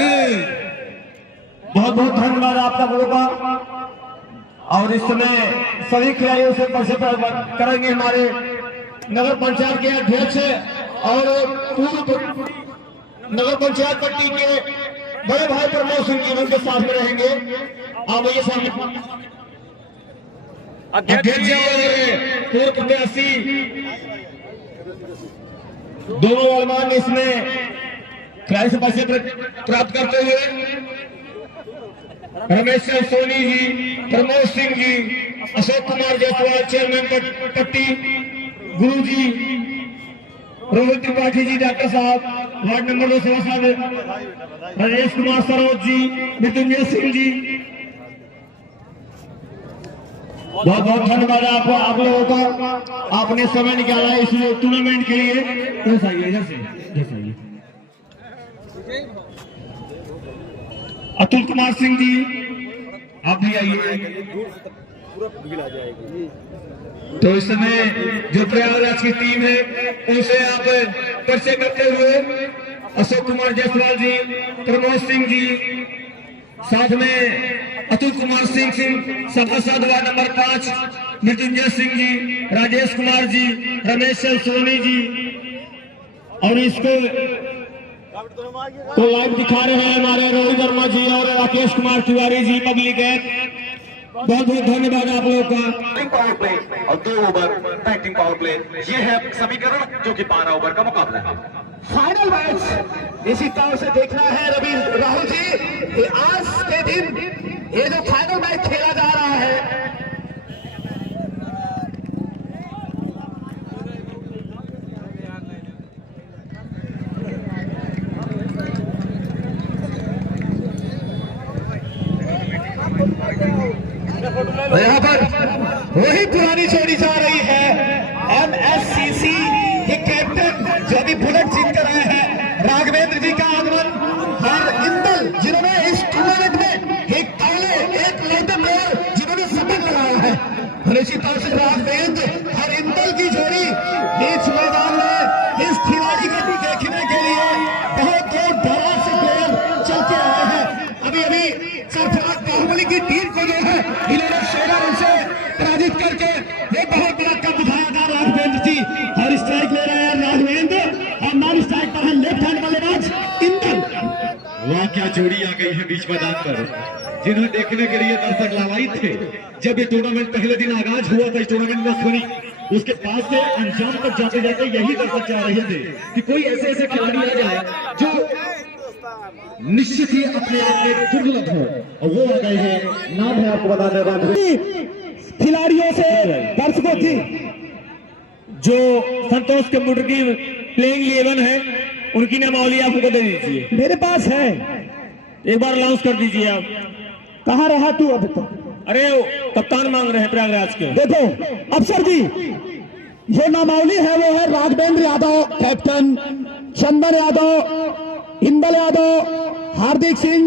जी बहुत बहुत धन्यवाद आप लोगों का। और इस समय सभी खिलाड़ियों से परिचय करेंगे हमारे नगर पंचायत के अध्यक्ष और पूर्व नगर पंचायत पट्टी के बड़े भाई प्रमोद सिंह जी उनके साथ में रहेंगे। आप ये सामने अध्यक्ष और पूर्व प्रत्याशी दोनों बलवान इसमें खिलाड़ी से परिचय प्राप्त करते हुए रमेश सोनी जी, प्रमोद सिंह जी, अशोक कुमार जायसवाल चेयरमैन पट्टी, गुरु जी, रोहित त्रिपाठी जी, डॉक्टर साहब वार्ड नंबर 2 सभासद राजेश कुमार सरोज जी, मृत्युंजय सिंह जी, बहुत बहुत धन्यवाद आपको आप लोगों का। आपने समय निकाला इस टूर्नामेंट के लिए। इधर से अतुल कुमार सिंह जी आप भी आइए। तो इस समय जो प्रयागराज की टीम है उनसे आप परिचय करते हुए अशोक कुमार जायसवाल जी, प्रमोद सिंह जी, साथ में अतुल कुमार सिंह सभासद वार्ड नंबर 5, मृत्युंजय सिंह जी, राजेश कुमार जी, रमेश सोनी जी, और इसको तो लाइव दिखा रहे हैं हमारे रोहित वर्मा जी और राकेश कुमार तिवारी जी पब्लिक है। बहुत बहुत धन्यवाद आप लोगों का। पावर प्ले और 2 ओवर बैटिंग पावर प्ले, ये है समीकरण जो कि 12 ओवर का मुकाबला है। फाइनल मैच इसी तरह से देखना है रवि राहुल जी कि आज के दिन ये जो फाइनल मैच खेला जा रहा है यहाँ पर वही पुरानी जोड़ी जा रही है। MSCC के कैप्टन जो अभी बुलेट जीत कर आए हैं राघवेंद्र जी का आगमन, और इंदल जिन्होंने इस टूर्नामेंट में एक पहले एक लौटे प्लेयर जिन्होंने शतक लगाया है, और इसी तरह से राघवेंद्र और इंदल की जोड़ी बीच मैदान में इस खिलाड़ी को भी देखने के लिए बहुत दूर दराज से प्लेयर चल के आए हैं। अभी अभी सरफराज बाहुबली की टीम को जो है इन्होंने 16 रन से पराजित करके एक बहुत बड़ा कप दिखाया था राघवेंद्र जी। और स्ट्राइक ले रहे हैं राघवेंद्र और नॉन स्ट्राइक पर है लेफ्ट हैंड बल्लेबाज इंदल। वहां क्या जोड़ी आ गई है बीच मैदान पर, जिन्हें देखने के लिए दर्शक लालायित थे। जब ये टूर्नामेंट पहले दिन आगाज हुआ था इस टूर्नामेंट में सुनी, उसके पास से अंजाम तक जाते जाते यही दर्शक चाह रहे थे कि कोई ऐसे ऐसे खिलाड़ी आ जाए जो निश्चित ही अपने आप में दुर्लभ हो, और वो आ गए हैं। नाम है आपको बता दें खिलाड़ियों से दर्शकों की जो संतोष कंप्यूटर की प्लेइंग 11 है उनकी नामावली आपको दे दीजिए। मेरे पास है, एक बार अनाउंस कर दीजिए आप। कहाँ रहा तू अब तक? अरे कप्तान मांग रहे हैं प्रयागराज के। देखो अफसर जी, जो नामावली है वो है राघवेंद्र यादव कैप्टन, चंदन यादव, इंदल यादव, हार्दिक सिंह,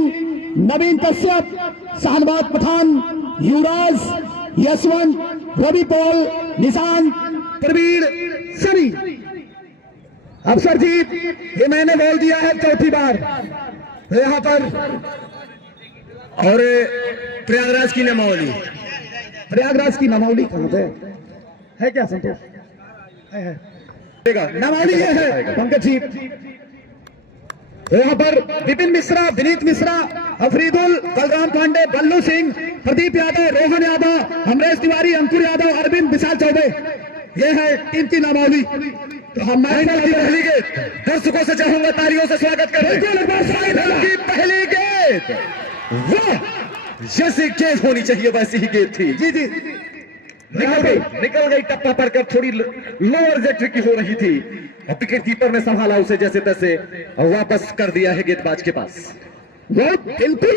नवीन कश्यप, शाहनवाज पठान, युवराज, यशवंत, रवि पॉल, निशांत, प्रवीण, सनी। अफसर जी ये मैंने बोल दिया है 4थी बार यहाँ पर। और प्रयागराज की नामावली, प्रयागराज की नामावली कहाँ पे है? क्या संतोष है? नामावली ये है पंकज जी। यहाँ पर विपिन मिश्रा, विनीत मिश्रा, अफरीदुल, बलराम पांडे, बल्लू सिंह, प्रदीप यादव, रोहन यादव, अमरेश तिवारी, अंकुर यादव, अरविंद, विशाल चौबे, ये है टीम की नामावली। तो हम पहली गेंद दर्शकों से चाहूंगा तालियों से स्वागत करें की पहली गेंद। वाह, जैसी गेंद होनी चाहिए वैसी ही गेंद थी। जी जी निकल गई टप्पा पड़कर, थोड़ी लोअर जेक्ट्री की हो रही थी, और विकेट कीपर ने संभाला उसे जैसे तैसे और वापस कर दिया है गेंदबाज के पास। वो बिल्कुल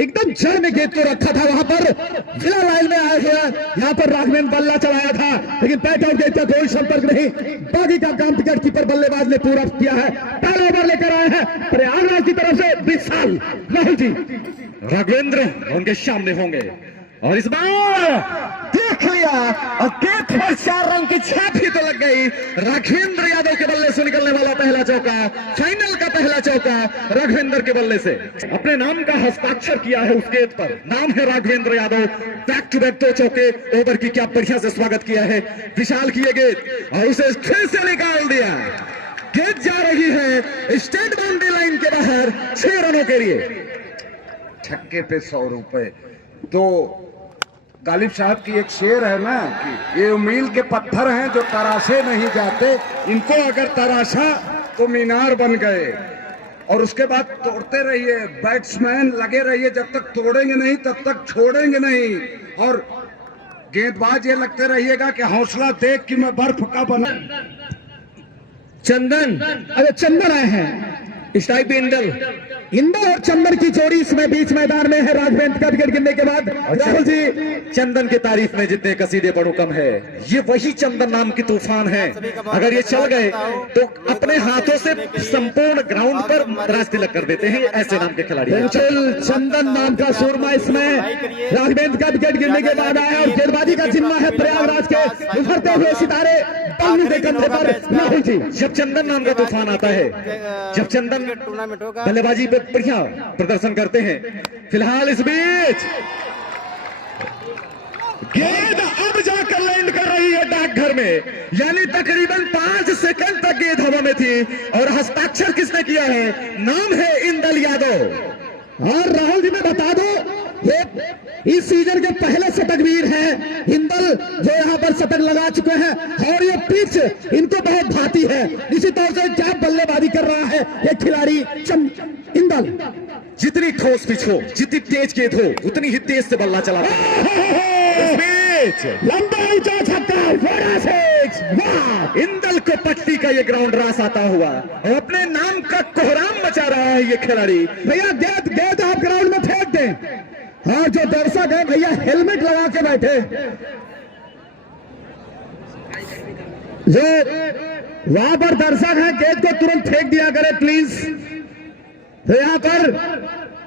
एकदम जड़ में गेंद को रखा था, वहां पर जिला लाइन में आए हुए यहाँ पर राघवेंद्र बल्ला चलाया था, लेकिन पैट आउट गेंद का कोई संपर्क नहीं। बाकी का काम विकेट कीपर बल्लेबाज ने पूरा किया है। पहले ओवर लेकर आए हैं प्रयागराज की तरफ से विशाल राहुल जी। राघवेंद्र उनके सामने होंगे, और इस बार देख लिया और गेंद पर 4 रन की छाप ही तो लग गई। राघवेंद्र यादव के बल्ले से निकलने वाला पहला चौका, फाइनल का पहला चौका राघवेंद्र के बल्ले से। अपने नाम का हस्ताक्षर किया है उस गेंद पर, नाम है Raghavendra Yadav. Back to back 2 चौके, ओवर की क्या बढ़िया से स्वागत किया है विशाल की ये गेंद और उसे फिर से निकाल दिया। गेंद जा रही है स्टेट बाउंड्री लाइन के बाहर 6 रनों के लिए। छक्के पे 100 रुपए। तो गालिब साहब की एक शेर है ना कि ये मील के पत्थर हैं जो तराशे नहीं जाते, इनको अगर तराशा तो मीनार बन गए। और उसके बाद तोड़ते रहिए, बैट्समैन लगे रहिए, जब तक तोड़ेंगे नहीं तब तक छोड़ेंगे नहीं। और गेंदबाज ये लगते रहिएगा कि हौसला देख कि मैं बर्फ का बना। चंदन, अरे चंदन आए हैं इस टाइप पे। इंदल और चंदन की जोड़ी इसमें बीच मैदान में है। राघवेंद्र का विकेट गिरने के बाद राहुल जी, चंदन की तारीफ में जितने कसीदे पढ़ो कम है। ये वही चंदन नाम की तूफान है, अगर ये चल गए तो अपने हाथों से संपूर्ण ग्राउंड पर राज तिलक कर देते हैं। ऐसे नाम के खिलाड़ी हैं। बिल्कुल चंदन नाम का सूरमा इसमें राघवेंद्र का विकेट गिरने के बाद आया और गेंदबाजी का जिम्मा है प्रयागराज के उभरते हुए सितारे बल्लू के कंधे पर। राहुल जी, जब चंदन नाम का तूफान आता है, जब चंदन बल्लेबाजी पे बढ़िया प्रदर्शन करते हैं। फिलहाल इस बीच गेंद अब जाकर लैंड कर रही है डाकघर में, यानी तकरीबन 5 सेकंड तक गेंद हवा में थी और हस्ताक्षर किसने किया है? नाम है इंदल यादव। और राहुल जी मैं बता दो, ये इस सीजन के पहले शतकवीर हैं इंदल, जो यहाँ पर शतक लगा चुके हैं। और ये पिच इनको बहुत भाती है। इसी तरह से क्या बल्लेबाजी कर रहा है ये खिलाड़ी इंदल। जितनी ठोस पिच हो, जितनी तेज गेंद हो, उतनी ही तेज से बल्ला चला। लंबा ऊंचा छक्का, बड़ा सिक्स, वाह! इंदल को पट्टी का ये ग्राउंड रास आता हुआ और अपने नाम का कोहराम मचा रहा है ये खिलाड़ी। भैया गेंद आप ग्राउंड में फेंक दें। और जो दर्शक है भैया हेलमेट लगा के बैठे, जो वहां पर दर्शक है गेंद को तुरंत फेंक दिया करे प्लीज। तो यहाँ पर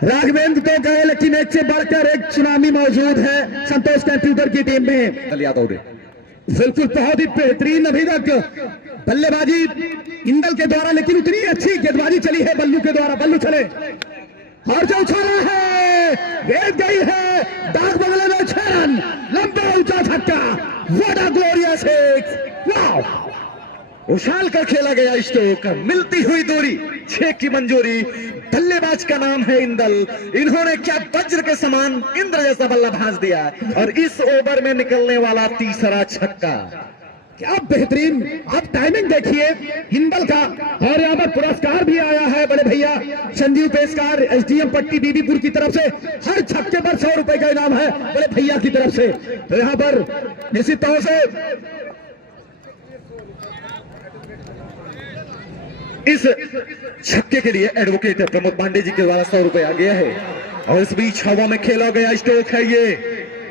राघवेंद्र तो गए, लेकिन एक से बढ़कर एक सुनामी मौजूद है संतोष कंप्यूटर की टीम में। यादव ने बिल्कुल बहुत ही बेहतरीन अभी तक बल्लेबाजी इंदल के द्वारा, लेकिन उतनी अच्छी गेंदबाजी चली है बल्लू के द्वारा। बल्लू चले और जो उछाला है, गेंद गई है डाक बगले में 6 रन, लंबा ऊंचा छक्का, व्हाट अ ग्लोरियस सिक्स, वाह! उछाल कर खेला गया स्ट्रोक, मिलती हुई दूरी 6 की मंजूरी। बल्लेबाज का नाम है इंदल। इन्होंने क्या वज्र के समान इंद्र जैसा बल्ला भांज दिया और इस ओवर में निकलने वाला तीसरा छक्का। क्या बेहतरीन आप टाइमिंग देखिए इंदल का। और यहाँ पर पुरस्कार भी आया है बड़े भैया संजीव पेशकार एसडीएम पट्टी बीबीपुर की तरफ से। हर छक्के पर 100 रुपए का इनाम है बड़े भैया की तरफ से। तो यहाँ पर निश्चित तौर से इस छक्के के लिए एडवोकेट प्रमोद पांडे जी के द्वारा 100 रुपए आ गया है। और इस बीच हवा में खेला गया स्ट्रोक है ये,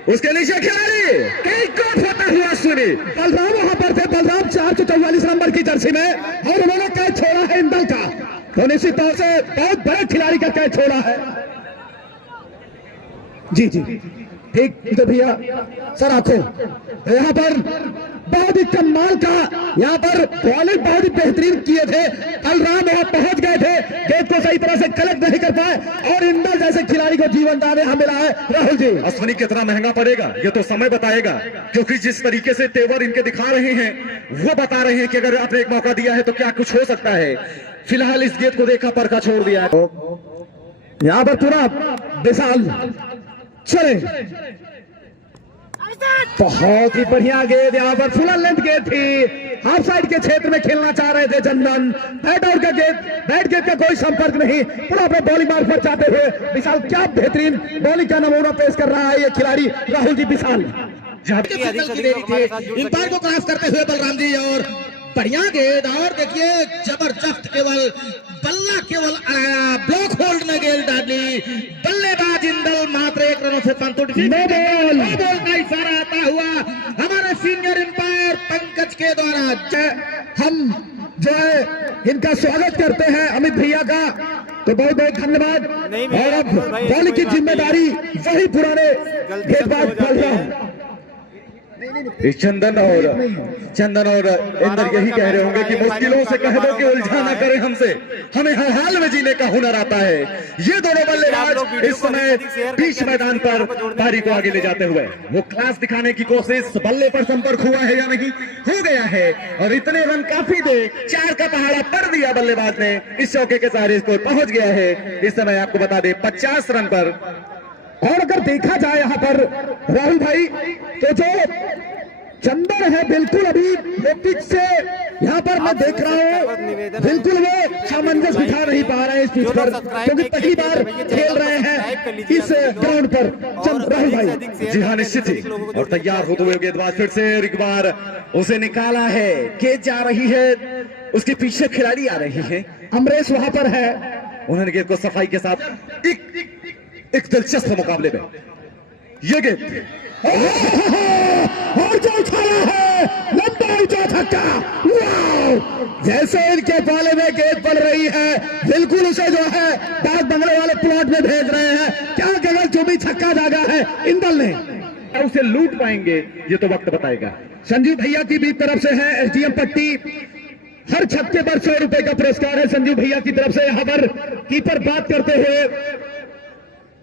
उसके नीचे खिलाड़ी कई को होता हुआ सुनी। बलराम वहां पर थे, बलराम 444 नंबर की जर्सी में, और उन्होंने कैच छोड़ा है इंदल का। तो निश्चित तौर से बहुत बड़े खिलाड़ी का कैच छोड़ा है। जी जी ठीक तो भैया सर आखो। यहाँ पर बहुत ही कमाल का यहाँ पर बॉलिंग बहुत ही बेहतरीन किए थे। बलराम वहां पहुंच गए थे, गेंद को सही तरह से कलेक्ट नहीं कर पाए और इंदल जैसे खिलाड़ी को जीवन दान यहाँ मिला है। राहुल जी, अश्विनी कितना महंगा पड़ेगा ये तो समय बताएगा, क्योंकि जिस तरीके से तेवर इनके दिखा रहे हैं वो बता रहे हैं कि अगर आपने एक मौका दिया है तो क्या कुछ हो सकता है। फिलहाल इस गेंद को देखा, परखा छोड़ दिया। यहाँ पर पूरा विशाल चले, बहुत ही बढ़िया गेंद यहाँ पर फुल लेंथ गेंद थी। हाफ साइड के क्षेत्र में खेलना चाह रहे थे चंदन। बैट और का गेंद, बैट गेंद का कोई संपर्क नहीं, पूरा पे बॉलिंग मार्ग पर जाते हुए विशाल क्या बेहतरीन बॉलिंग का नमूना पेश कर रहा है ये खिलाड़ी राहुल जी। विशाल इंपायर को क्रॉस करते हुए बलराम जी और बढ़िया गेंद, और देखिए जबरदस्त केवल बल्ला केवल ब्लॉक होल्ड में गेंद डाली। बल्लेबाज इंदल मात्र 1 रनों से संतुष्ट। बॉल का इशारा आता हुआ हमारे सीनियर इंपायर पंकज के द्वारा। हम जो है इनका स्वागत करते हैं अमित भैया का। तो बहुत बहुत धन्यवाद। और अब बॉलिंग की जिम्मेदारी वही पुराने गेंदबाज बलराम। चंदन और इंदर यही कह रहे होंगे कि मुश्किलों से कह दो कि उलझा ना करें हमसे, हमें हर हाल में जीने का हुनर आता है। ये दोनों बल्लेबाज इस समय बीच मैदान पर पारी को आगे ले जाते हुए वो क्लास दिखाने की कोशिश, बल्ले पर संपर्क हुआ है या नहीं, हो गया है। और इतने रन काफी दे, 4 का पहाड़ा पर दिया बल्लेबाज ने, इस चौके के सहारे स्कोर पहुंच गया है इस समय आपको बता दें 50 रन पर। और अगर देखा जाए यहाँ पर राहुल भाई, तो जो चंदन है बिल्कुल अभी वो पिच से यहाँ पर मैं देख रहा हूँ बिल्कुल वो सामंजस्य बिठा नहीं पा रहे हैं इस पिच पर, क्योंकि पहली बार खेल रहे हैं इस ग्राउंड पर। राहुल भाई जी हाँ, निश्चित ही। और तैयार होते हुए गेंदबाज फिर से एक बार उसे निकाला है, गेंद जा रही है, उसके पीछे खिलाड़ी आ रही है, अमरेश वहां पर है। उन्होंने गेंद को सफाई के साथ एक दिलचस्प मुकाबले में ये गेंद और जो उछाला है लंबा ऊंचा छक्का। वाह, जैसे इनके पाले में गेंद पड़ रही है बिल्कुल उसे जो है डाक बंगले वाले प्लॉट में भेज रहे हैं। क्या केवल जो भी छक्का दागा है इंदल ने, उसे लूट पाएंगे ये तो वक्त बताएगा। संजीव भैया की भी तरफ से है एसडीएम पट्टी, हर छक्के पर 100 रुपए का पुरस्कार है संजीव भैया की तरफ से। यहाँ पर कीपर बात करते हुए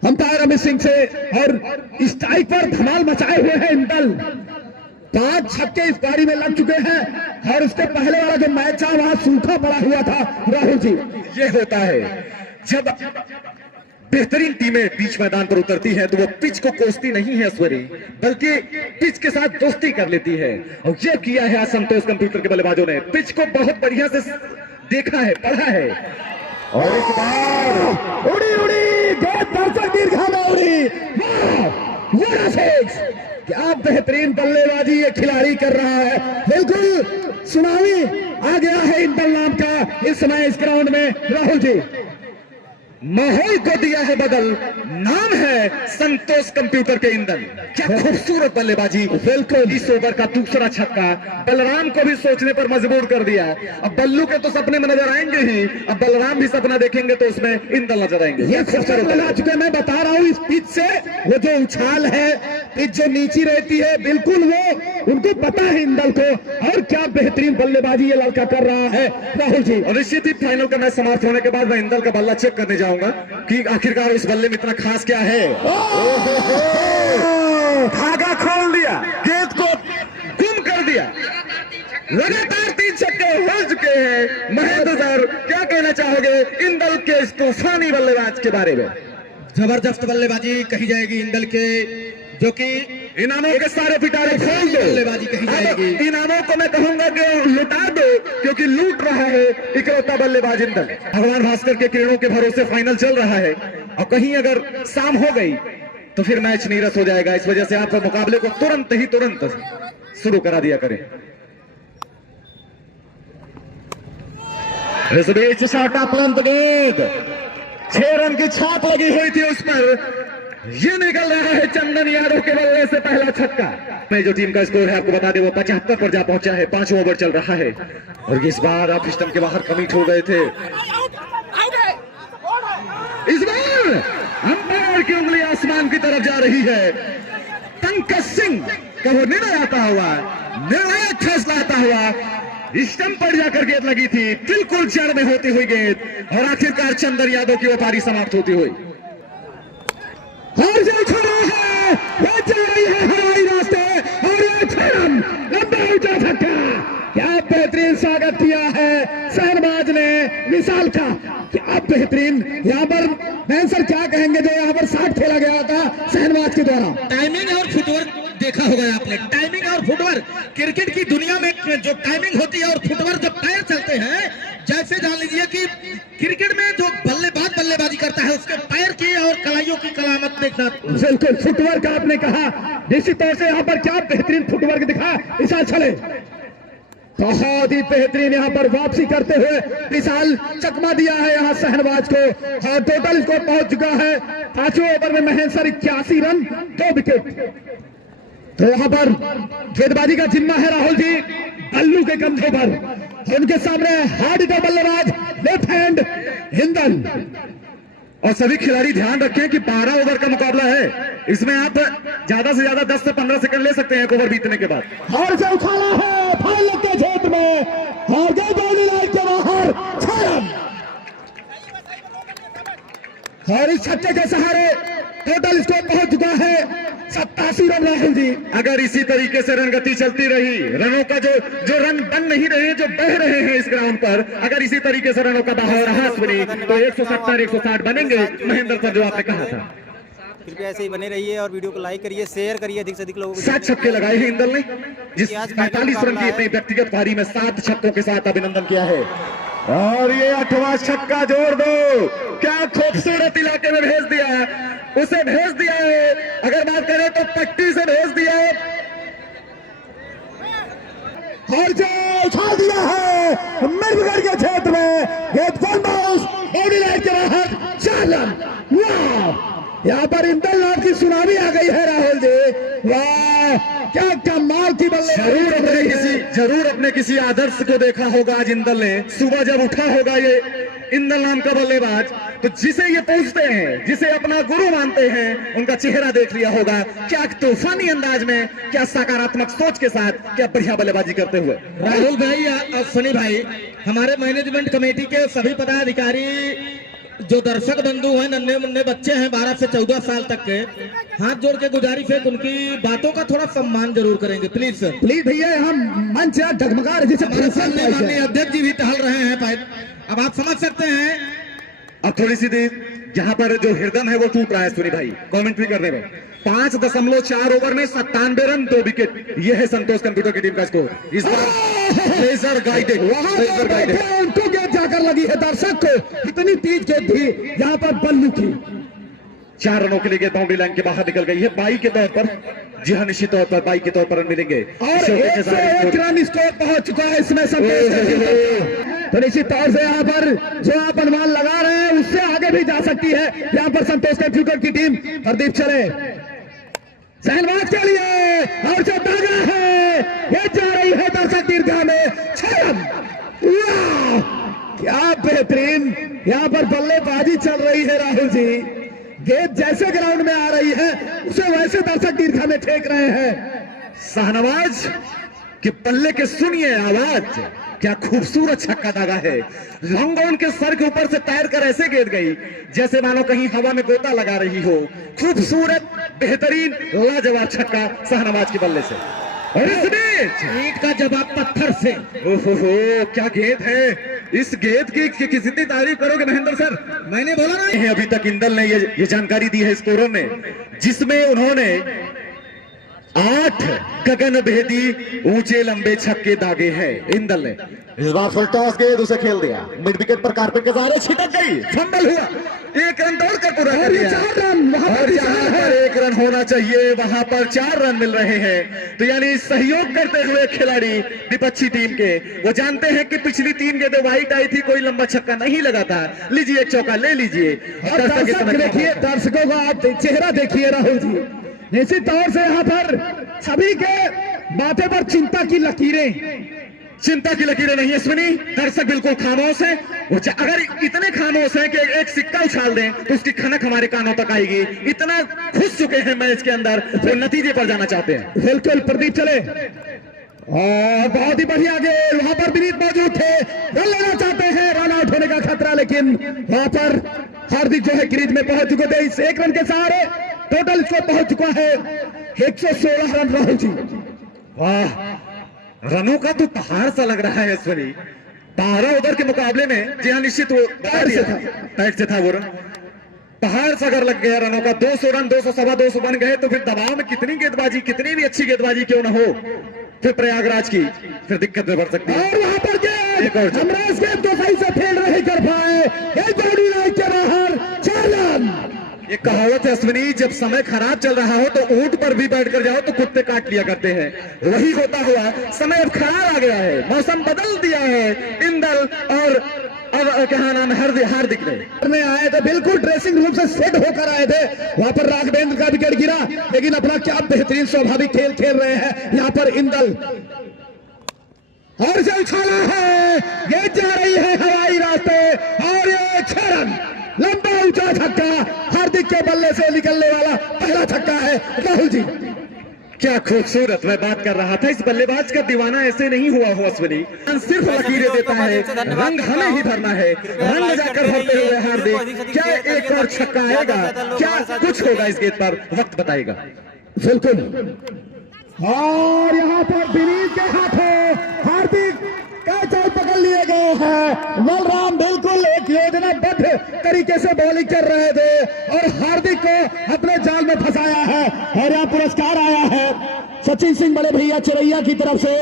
अंपायर अमित सिंह से, और स्ट्राइक पर धमाल मचाए हुए हैं इंदल, 5 छक्के इस पारी में लग चुके हैं। और उसके पहले वाला जो मैच था वहां सूखा पड़ा हुआ था। राहुल जी, ये होता है जब बेहतरीन टीमें बीच मैदान पर उतरती हैं तो वो पिच को कोसती नहीं है स्वरी, बल्कि पिच के साथ दोस्ती कर लेती है। और ये किया है आज संतोष कंप्यूटर के बल्लेबाजों ने, पिच को बहुत बढ़िया से देखा है, पढ़ा है। और इस बार उड़ी गेंद दर्शक दीर्घा में उड़ी। वाह, क्या बेहतरीन बल्लेबाजी ये खिलाड़ी कर रहा है। बिल्कुल सुनामी आ गया है इंदल नाम का इस समय इस ग्राउंड में। राहुल जी, माहौल को दिया है बदल, नाम है संतोष कंप्यूटर के इंदल। क्या खूबसूरत बल्लेबाजी, बिल्कुल। इस ओवर का दूसरा छक्का बलराम को भी सोचने पर मजबूर कर दिया। अब बल्लू के तो सपने में नजर आएंगे ही, अब बलराम भी सपना देखेंगे तो उसमें इंदल नजर आएंगे। ये खूबसूरत बना चुके, मैं बता रहा हूँ इस पिच से वो जो उछाल है, पिच जो नीची रहती है बिल्कुल वो उनको पता है इंदल को। और क्या बेहतरीन बल्लेबाजी ये लड़का कर रहा है राहुल जी। और निश्चित ही फाइनल का मैच समाप्त होने के बाद मैं इंदल का बल्ला चेक करने जाऊंगा कि आखिरकार उस बल्ले में इतना खास क्या है। धागा खोल दिया, गेंद को गुम कर दिया। लगातार 3 छक्के हो चुके हैं। महेंद्र सर, क्या कहना चाहोगे इंदल के इस तूफानी बल्लेबाज के बारे में? जबरदस्त बल्लेबाजी कही जाएगी इंदल के, जो कि इनामों के सारे पिटारे खोल दो, बल्लेबाजी कही जाएगी। इनामों को मैं कहूंगा कि लुटा दो, क्योंकि लूट रहा है इकलौता बल्लेबाज इंदल। भगवान भास्कर के किरणों के भरोसे फाइनल चल रहा है, और कहीं अगर शाम हो गई तो फिर मैच नीरस हो जाएगा। इस वजह से आप मुकाबले को तुरंत शुरू करा दिया करें। इस बीच शाटा पलंत गेंद, 6 रन की छाप लगी हुई थी उस पर, ये निकल रहा है चंदन यादव के बल्ले से पहला छक्का। मैं जो टीम का स्कोर है आपको बता दें वो 75 पर जा पहुंचा है। 5 ओवर चल रहा है और इस बार आप स्टंप के बाहर कमिट हो गए थे। इस बार अंपायर की उंगली आसमान की तरफ जा रही है। पंकज सिंह का वो निर्णय आता हुआ, निर्णायक फैसला आता हुआ, स्टंप पर जाकर गेंद लगी थी, बिल्कुल जड़ में होती हुई गेंद, और आखिरकार चंदन यादव की वो पारी समाप्त होती हुई। और जो खड़ा है वो जा रही है हवाई रास्ते, और ये 6 रन लंबा ऊंचा छक्का। क्या बेहतरीन स्वागत किया है शहनवाज ने विशाल का, क्या बेहतरीन। यहाँ पर सर क्या कहेंगे जो यहाँ पर 60 खेला गया था शहनवाज के द्वारा। टाइमिंग और फुटवर्क देखा होगा आपने, टाइमिंग और फुटवर्क क्रिकेट की दुनिया में जो टाइमिंग होती है और फुटवर्क जब पैर चलते हैं, जैसे जान लीजिए कि क्रिकेट में जो बल्लेबाजी करता है उसके पैर की और कलाइयों की कलामत देखना। बिल्कुल फुटवर्क आपने कहा, निश्चित तौर से यहाँ पर क्या बेहतरीन फुटवर्क दिखा विशाल छले, बहुत ही बेहतरीन यहाँ पर वापसी करते हुए विशाल चकमा दिया है यहाँ शहनवाज को। और टोटल स्कोर पहुंच चुका है 5वें ओवर में महेंद्र सर 81 रन 2 विकेट। तो यहाँ पर गेंदबाजी का जिम्मा है राहुल जी बल्लू के कंधों पर। उनके सामने हार्ड हिटर बल्लेबाज लेफ्ट हैंड हिंदल। और सभी खिलाड़ी ध्यान रखें कि 12 ओवर का मुकाबला है, इसमें आप ज्यादा से ज्यादा 10 से 15 सेकंड ले सकते हैं एक ओवर बीतने के बाद। हार से उछाला है फाइनल के क्षेत्र में, हार गए बाउंड्री लाइन के बाहर 6 रन। और इस छक्के के सहारे टोटल स्कोर पहुंच चुका है 87 रन। राहुल जी, अगर इसी तरीके से रन गति चलती रही, रनों का जो रन बन नहीं रहे, जो बह रहे हैं इस ग्राउंड पर, अगर इसी तरीके से रनों का बहाव रहा अश्विनी, तो 170 160 बनेंगे महेंद्र सर, जो आपने कहा था। कृपया ऐसे ही बने रहिए और वीडियो को लाइक करिए, शेयर करिए अधिक से अधिक लोगों को। 7 छक्के लगाए हैं इंदल ने, जिस 45 रन की अपनी व्यक्तिगत पारी में 7 छक्कों के साथ अभिनंदन किया है। और ये 8वां छक्का जोड़ दो, क्या खूबसूरत इलाके में भेज दिया, उसे भेज दिया है, अगर बात करें तो पट्टी से भेज दिया है, और जो उछाल दिया है मिडविकेट के क्षेत्र में, get one bounce boundary line के बाहर 4 रन। वाह, यहाँ पर इंदल नाम की सुनामी आ गई है राहुल जी। वाह, क्या कमाल की बल्लेबाजी। जरूर अपने किसी आदर्श को देखा होगा आज इंदल ने, सुबह जब उठा होगा ये इंदल नाम का बल्लेबाज, तो जिसे ये पूछते हैं, जिसे अपना गुरु मानते हैं, उनका चेहरा देख लिया होगा, क्या तूफानी अंदाज में, क्या सकारात्मक सोच के साथ, क्या बढ़िया बल्लेबाजी करते हुए। राहुल भाई, अश्विनी भाई, हमारे मैनेजमेंट कमेटी के सभी पदाधिकारी, जो दर्शक बंधु हैं, नन्हे मुन्ने बच्चे हैं 12 से 14 साल तक के, हाथ जोड़ के गुजारिश है, उनकी बातों का थोड़ा सम्मान जरूर करेंगे, प्लीज सर। प्लीज भैया, हम मंच डगमगा रहे, जैसे माननीय अध्यक्ष जी भी टहल रहे हैं, अब आप समझ सकते हैं। अब थोड़ी सी देर जहां पर जो हृदय है वो टूट रहा है सुनी भाई कमेंट्री करने में। 5.4 ओवर में 97 रन 2 विकेट, ये है संतोष कंप्यूटर की टीम का स्कोर। इस बार लेजर गाइडेड, लेजर गाइडेड उनको गेंद जाकर लगी है, दर्शक को इतनी तेज गेंद थी यहाँ पर बल्लू की। 4 रनों के लिए गेंद बाउंड्री लाइन के बाहर निकल गई है, बाई के तौर पर, जी हाँ निश्चित तौर पर बाई के तौर पर रन मिलेंगे। और 101 रन स्कोर पहुंच चुका है इसमें संतोष। तो निश्चित तौर से यहाँ पर जो आप अनुमान लगा रहे हैं उससे आगे भी जा सकती है यहाँ पर संतोष कंप्यूटर की टीम। प्रदीप चले सहलवाज के लिए, और जो दागा है ये जा रही है दर्शक दीर्घा में 6 रन। वाह, क्या बेहतरीन यहाँ पर बल्लेबाजी चल रही है राहुल जी। गेंद जैसे ग्राउंड में आ रही है उसे वैसे दर्शक दीर्घा में फेंक रहे हैं। शाहनवाज के पल्ले के सुनिए आवाज, क्या खूबसूरत छक्का दागा है। लॉन्ग ऑन के सर के ऊपर से तैर कर ऐसे गेंद गई जैसे मानो कहीं हवा में गोता लगा रही हो। खूबसूरत, बेहतरीन, लाजवाब छक्का शाहनवाज के बल्ले से। और इस बीच ईंट का जवाब पत्थर से। ओहो, क्या गेंद है। इस गेंद की कितनी तारीफ करोगे महेंद्र सर। मैंने बोला ना, अभी तक इंदल ने ये जानकारी दी है स्कोरों में, जिसमें उन्होंने 8 गगन भेदी ऊंचे लंबे छक्के दागे हैं इंदल ने। इस बार फुल टॉस गेंद उसे खेल दिया, मिड विकेट पर कारपेट के सहारे छिटक गई, फंबल हुआ, 1 रन दौड़कर पूरा कर दिया। 4 रन, और जहां पर 1 रन होना चाहिए वहां पर 4 रन मिल रहे हैं। तो यानी सहयोग करते हुए खिलाड़ी विपक्षी टीम के, वो जानते हैं कि पिछली 3 गेंदें वाइट आई थी, कोई लंबा छक्का नहीं लगा था, लीजिए एक चौका ले लीजिए। और दर्शक देखिए, दर्शकों का आप चेहरा देखिए राहुल जी। निश्चित तौर से यहाँ पर सभी के माथे पर चिंता की लकीरें नहीं है सुनी। दर्शक बिल्कुल खामोश है, अगर इतने खामोश हैं कि एक सिक्का उछाल दें तो उसकी खनक हमारे कानों तक आएगी। इतना खुश चुके हैं मैच के अंदर, वो नतीजे पर जाना चाहते हैं। बिल्कुल प्रदीप चले, और बहुत ही बढ़िया गेंद, वहां पर विनीत मौजूद थे, रन लेना चाहते हैं, रन आउट होने का खतरा, लेकिन वहां पर हार्दिक जो है क्रीज में पहुंच चुके थे। इस 1 रन के सहारे टोटल स्कोर पहुंच चुका है 116 रन। राहुल जी, वाह, रनों का तो पहाड़ सा लग रहा है अश्विनी। 12 ओवर के मुकाबले में, जी हाँ निश्चित वो पैट से था वो रन, पहाड़ सा अगर लग गया रनों का। 200 रन, 200, 225 बन गए, तो फिर दबाव में कितनी गेंदबाजी, कितनी भी अच्छी गेंदबाजी क्यों ना हो, फिर प्रयागराज की फिर दिक्कत में बढ़ सकती है। और वहां पर गेंद हमराज गेंद को सही से फील्ड नहीं कर पाए, एक बाउंड्री लाइन के बाहर 4 रन। ये कहावत है अश्विनी, जब समय खराब चल रहा हो तो ऊंट पर भी बैठकर जाओ तो कुत्ते काट लिया करते हैं, वही होता हुआ समय अब खराब आ गया है, मौसम बदल दिया है। इंदल और अब क्या नाम है, हार्दिक ने आए थे, बिल्कुल ड्रेसिंग रूम से सेट होकर आए थे। वहां पर राघवेंद्र का विकेट गिरा, लेकिन अपना क्या बेहतरीन स्वाभाविक खेल खेल रहे हैं यहाँ पर इंदल। और से उछाला है, ये जा रही है हवाई रास्ते और ये 6 रन, लंबा ऊंचा छक्का, हार्दिक के बल्ले से निकलने वाला पहला छक्का है। राहुल जी क्या खूबसूरत, मैं बात कर रहा था, इस बल्लेबाज का दीवाना ऐसे नहीं हुआ हो अश्विनी, सिर्फ लकीरें देता है, रंग हमें ही भरना है, रंग जाकर भरते हुए हार्दिक, क्या एक और छक्का आएगा, क्या कुछ होगा इस गेंद पर, वक्त बताएगा। बिल्कुल, और यहाँ पर विनीत के हाथों हार्दिक कैच आउट पकड़ लिए गए हैं। बलराम बिल्कुल एक योजनाबद्ध तरीके से बॉलिंग कर रहे थे और हार्दिक को अपने जाल में फंसाया है और यहाँ पुरस्कार आया है सचिन सिंह बड़े भैया चिरैया की तरफ से,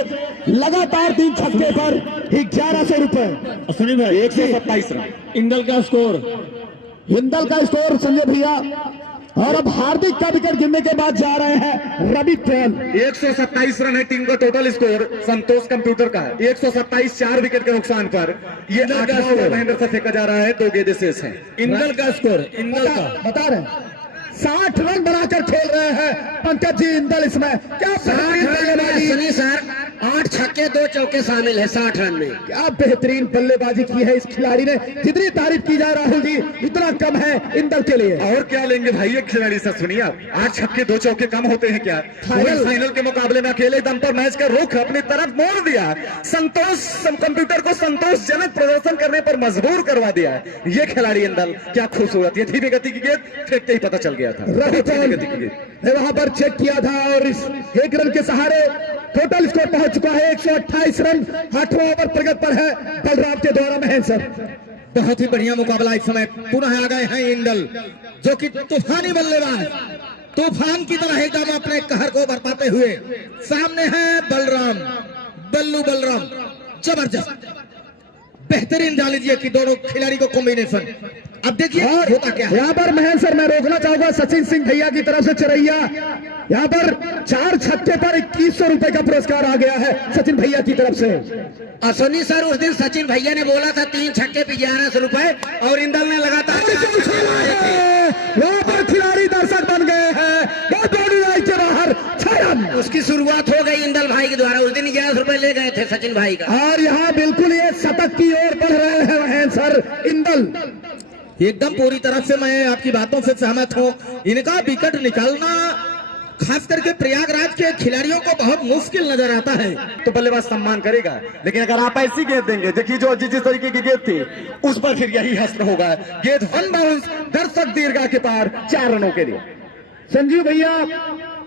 लगातार 3 छक्के पर 1100 रुपए। सुनील भाई 127 रन इंदल का स्कोर, संजय भैया, और अब हार्दिक का विकेट गिरने के बाद जा रहे हैं रवि ट्रेल। 127 रन है टीम का टोटल स्कोर, संतोष कंप्यूटर का है 127, 4 विकेट के नुकसान पर ये 8वां ओवर महेंद्र से फेंका जा रहा है, 2 गेंदें शेष हैं। इंदल का स्कोर, इंदल का बता रहे हैं 60 रन बनाकर खेल रहे हैं पंकज जी इंदल, इसमें क्या सुनिए सर, 8 छक्के 2 चौके शामिल है 60 रन में। क्या बेहतरीन बल्लेबाजी की है इस खिलाड़ी ने, जितनी तारीफ की जाए राहुल जी इतना कम है इंदल के लिए। और क्या लेंगे भाई ये खिलाड़ी से, सुनिए आप, 8 छक्के 2 चौके कम होते हैं क्या? फाइनल के मुकाबले में अकेले दम पर मैच का रुख अपनी तरफ मोड़ दिया, संतोष कंप्यूटर को संतोषजनक प्रदर्शन करने पर मजबूर करवा दिया ये खिलाड़ी इंदल। क्या खूबसूरत, ये धीमी गति की गेंद फेंकते ही पता चल गया था, वहां पर चेक किया था और इस 1 रन के सहारे टोटल स्कोर पहुंच चुका है 128 रन। 8वां ओवर प्रगति पर है बलराम के द्वारा महेंद्र सर। बहुत ही बढ़िया मुकाबला, इस समय पुनः आ गए हैं इंदल, जो कि तूफानी बल्लेबाज, तूफान की तरह एकदम अपने कहर को बरपाते हुए सामने है बलराम, बलराम जबरदस्त, बेहतरीन डाल लीजिए कि दोनों खिलाड़ी को कॉम्बिनेशन। अब देखिए होता क्या है यहाँ पर महेंद्र सर, मैं रोकना चाहूंगा सचिन सिंह भैया की तरफ से चिरैया, यहाँ पर 4 छक्के पर 2100 रुपए का पुरस्कार आ गया है सचिन भैया की तरफ से। अश्विनी सर, उस दिन सचिन भैया ने बोला था 3 छक्के पे 1100 रुपए और इंदल ने लगातार वहाँ पर खिलाड़ी दर्शक बन गए हैं, के बाहर 6 रन। उसकी शुरुआत हो गई इंदल भाई के द्वारा, उस दिन 1100 रुपए ले गए थे सचिन भाई का, और यहाँ बिल्कुल ये शतक की ओर बढ़ रहे हैं महेंद्र सर इंदल। एकदम पूरी तरफ से मैं आपकी बातों से सहमत हूँ। इनका विकेट निकालना खास करके प्रयागराज के खिलाड़ियों को बहुत मुश्किल नजर आता है। तो बल्लेबाज सम्मान करेगा, लेकिन अगर आप ऐसी गेंद देंगे, देखिए जो जिस तरीके की गेंद थी उस पर फिर यही हस्त्र होगा, गेंद वन बाउंस दर्शक दीर्घा के पार 4 रनों के लिए। संजीव भैया,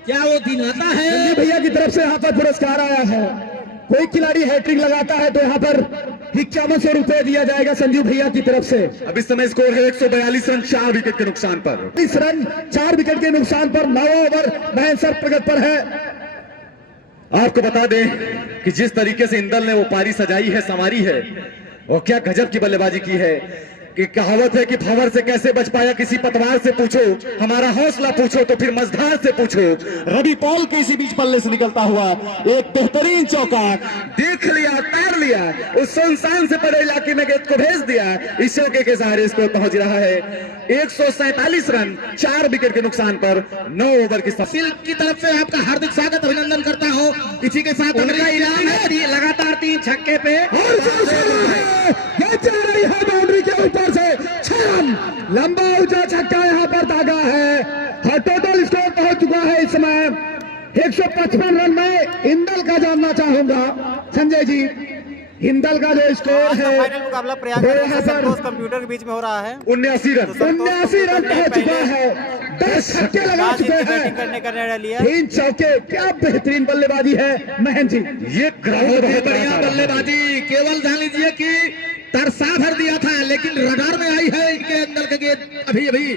क्या वो दिन आता है? संजीव भैया की तरफ से यहाँ पर पुरस्कार आया है, कोई खिलाड़ी हैट्रिक लगाता है तो यहाँ पर 5100 रुपए दिया जाएगा संजीव भैया की तरफ से। अब इस समय स्कोर है 142 रन 4 विकेट के नुकसान पर, 20 रन 4 विकेट के नुकसान पर 9वां ओवर महेंद्र सर प्रगति पर है। आपको बता दें कि जिस तरीके से इंदल ने वो पारी सजाई है, संवारी है, और क्या गजब की बल्लेबाजी की है कि कहावत है कि भंवर से कैसे बच पाया किसी पतवार से पूछो, हमारा हौसला पूछो तो फिर मझधार से पूछो। रवि पॉल के इसी बीच पल्ले से निकलता हुआ एक बेहतरीन चौका, देख लिया, तार लिया, उस सुनसान से पड़े इलाके में गेंद को भेज दिया, इस चौके के सहारे स्कोर पहुंच रहा है 147 रन 4 विकेट के नुकसान पर 9 ओवर की की तरफ से आपका हार्दिक स्वागत, अभिनंदन करता हूँ। इसी के साथ उनका इनाम है लगातार 3 छक्के पे बाउंड्री के ऊपर से 6 रन, लंबा ऊंचा छक्का यहाँ पर दागा है और टोटल स्कोर पहुंच चुका है इस समय 155 रन में। इंदल का जानना चाहूंगा संजय जी, इंदल का जो स्कोर है फाइनल मुकाबला प्रयागराज और संतोष कंप्यूटर के बीच में हो रहा है। 79 रन 79 रन पहुंच चुका है, 10 छक्के लगा चुके हैं, बैटिंग करने का निर्णय लिया, 3 चौके। क्या बेहतरीन बल्लेबाजी है महेंद्र जी, ये बहुत बढ़िया बल्लेबाजी। केवल जान लीजिए कि तरसा भर दिया था, लेकिन रडार में आई है इनके अंदर का गेंद अभी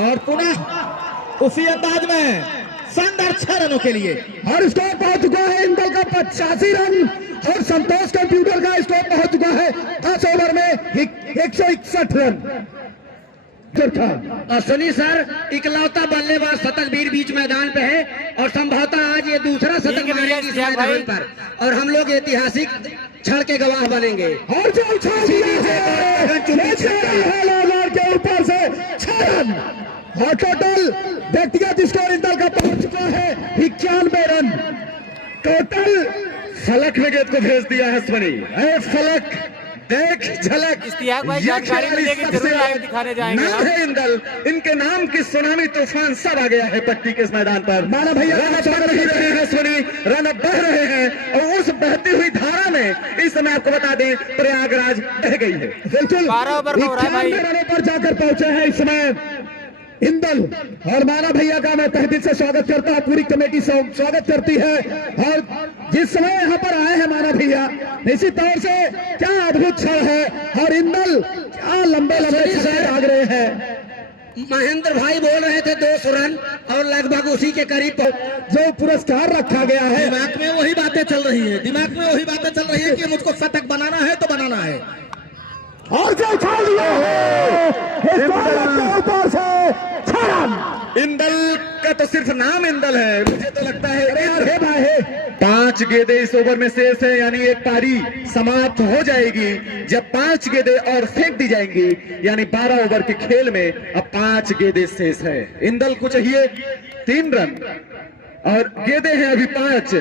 और पुनः उसी अंदाज में शानदार 6 रनों के लिए और स्कोर पहुंच चुका है इंदल का 85 रन और संतोष कंप्यूटर का स्कोर पहुंच चुका है 10 ओवर में 161 रन। अश्विनी सर, इकलौता बल्लेबाज शतकवीर बीच मैदान पे है और संभवतः आज ये दूसरा शतक मारेगी इस मैदान पर और हम लोग ऐतिहासिक क्षण के गवाह बनेंगे। और जो उछाल दिया है के ऊपर से 6 रन और टोटल व्यक्तिगत स्कोर इंदल का पहुंच चुका है 91 रन। टोटल फलक ने गेंद को भेज दिया है स्वनी। ए फलक देख झलक, इश्तियाक भाई ये जानकारी खिलाड़ी मिलेगी सबसे जरूर लाइव दिखाने जाएंगे नाम हम। है इंदल, इनके नाम की सुनामी तूफान सब आ गया है पट्टी के इस मैदान पर। माना भैया रन अप बढ़ नहीं रहे हैं स्वनी, रन अप बढ़ रहे हैं और उस बहती हुई धारा में इस समय आपको बता दें प्रयागराज बह गई है। बिल्कुल 12 ओवर का हो रहा है भाई। 91 रनों पर जाकर पहुंचे हैं इस समय इंदल। और माना भैया का मैं तहे दिल से स्वागत करता हूं, पूरी कमेटी स्वागत करती है। और जिस समय यहाँ पर आए हैं माना भैया, निश्चित तौर से क्या अद्भुत क्षण है। और इंदल क्या लंबे लंबे छक्के भाग रहे हैं। महेंद्र भाई बोल रहे थे 200 रन और लगभग उसी के करीब जो पुरस्कार रखा गया है, दिमाग में वही बातें चल रही है, दिमाग में वही बातें चल रही है कि मुझको शतक बनाना है तो बनाना है। और जो उछाल दिया है इस बॉलर के ऊपर से 6 रन। इंदल का तो सिर्फ नाम इंदल है, मुझे तो लगता है हे भाई हे 5 गेंदें इस ओवर में शेष है, यानी एक पारी समाप्त हो जाएगी जब 5 गेंदें और फेंक दी जाएंगी, यानी 12 ओवर के खेल में अब 5 गेंदें शेष है। इंदल को चाहिए 3 रन और गेंदें हैं अभी 5,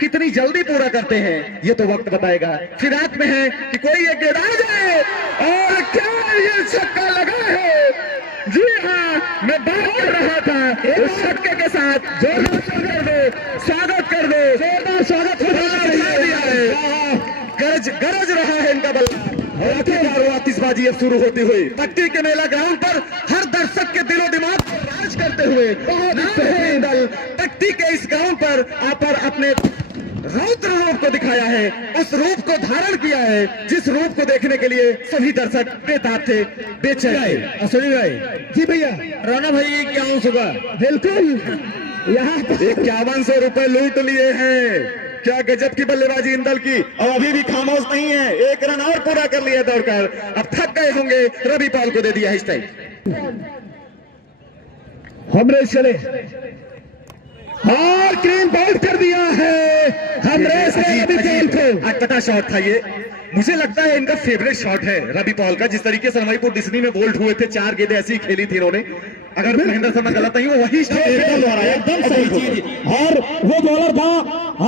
कितनी जल्दी पूरा करते हैं ये तो वक्त बताएगा। फिराक में है कि कोई एक गेंद आ जाए और क्या ये छक्का लगा है। जी हाँ, मैं बात कर रहा था उस छक्के के साथ। स्वागत कर दो, जोरदार स्वागत दिया है। गरज रहा है इनका बल्ला और आखिरकार वो आतिशबाजी अब शुरू होती हुई पट्टी के मेला ग्राउंड पर हर दर्शक के दिलो दिमाग को राज करते हुए दल पट्टी के इस ग्राउंड पर पर अपने रौद्र रूप को दिखाया है, उस रूप को धारण किया है जिस रूप को देखने के लिए सभी दर्शक बेताब थे, बेचैन थे। अश्विनी भाई जी भैया, राणा भाई क्या होगा? बिल्कुल यहाँ 5100 रुपए लूट लिए हैं। क्या गजब की बल्लेबाजी इंदल की, और अभी भी खामोश नहीं है, 1 रन और पूरा कर लिया दौड़कर। अब थक गए होंगे, रवि पॉल को दे दिया है इस टाइम। हमरे चले और क्लीन बोल्ड कर दिया है हमरेश ने रवि पॉल को। अटपटा शॉट था ये, मुझे लगता है इनका फेवरेट शॉट है रवि पॉल का। जिस तरीके से हमारीपुर डिस्नी में बोल्ड हुए थे, 4 गेंदें ऐसी खेली थी इन्होंने। अगर महेंद्र शर्मा गलत नहीं हो वही एकदम सही चीज। और वो बॉलर था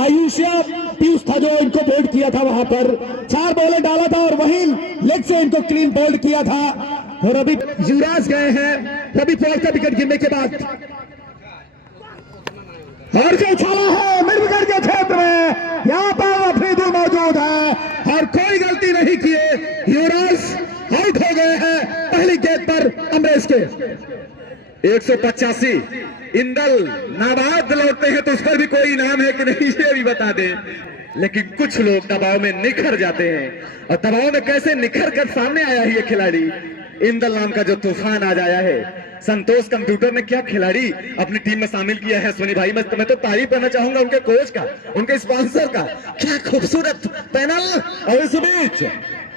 आयुष्या पीयूष था जो इनको बोल्ड किया था, वहां पर 4 बॉलें डाला था और वहीं लेग से इनको क्लीन बोल्ड किया था। और अभी युवराज गए हैं रवि पॉल का विकेट गिरने के बाद। और जो उछाला है मिड विकेट के क्षेत्र में, यहाँ पर अफरीदुल मौजूद है और कोई गलती नहीं किए, युवराज आउट हो गए हैं पहली गेंद पर अमरेश के। 185 इंदल नाबाद लौटते हैं तो उस पर भी कोई इनाम है कि नहीं ये भी बता दें। लेकिन कुछ लोग दबाव में निखर जाते हैं, और दबाव में कैसे निखर कर सामने आया है ये खिलाड़ी इंदल नाम का जो तूफान आज आया है। संतोष कंप्यूटर ने क्या खिलाड़ी अपनी टीम में शामिल किया है सोनी भाई। मैं तो तारीफ करना चाहूंगा उनके कोच का, उनके स्पॉन्सर का। क्या खूबसूरत पैनल, और इस बीच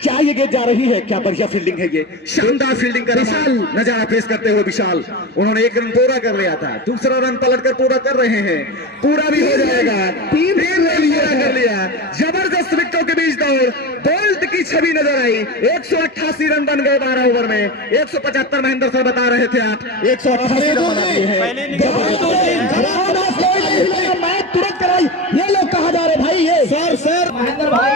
क्या ये गेंद जा रही है, क्या बढ़िया फील्डिंग है ये, शानदार फील्डिंग का विशाल नजारा पेश करते हुए विशाल। उन्होंने 1 रन पूरा कर लिया था, दूसरा रन पलट कर पूरा कर रहे हैं, पूरा भी हो जाएगा। 3 रन पूरा कर लिया, जबरदस्त विकेटों के बीच दौड़, बोल्ट की छवि नजर आई। 188 रन बन गए 12 ओवर में। 175 महेंद्र सर बता रहे थे आप, 188 रन बना दिए हैं। मैच तुरंत कराई, ये लोग कहा जा रहे भाई, ये सर महेंद्र भाई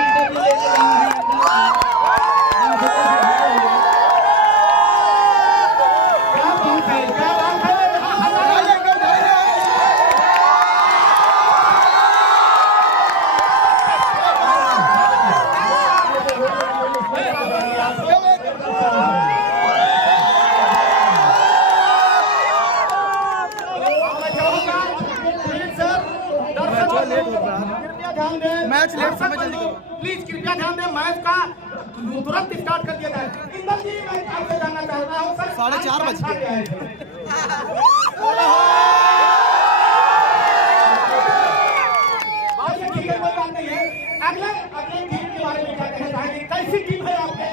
मैच लेट समय जल्दी करो प्लीज, कृपया ध्यान दें, मैच का तुरंत स्टार्ट कर दिया जाए। इंदल जी मैं आपसे जानना चाहता हूं सर, 4:30 बज गए। ठीक है, कोई बात नहीं है। अगले टीम के बारे में क्या कहना चाहेंगे, कैसी टीम है आपके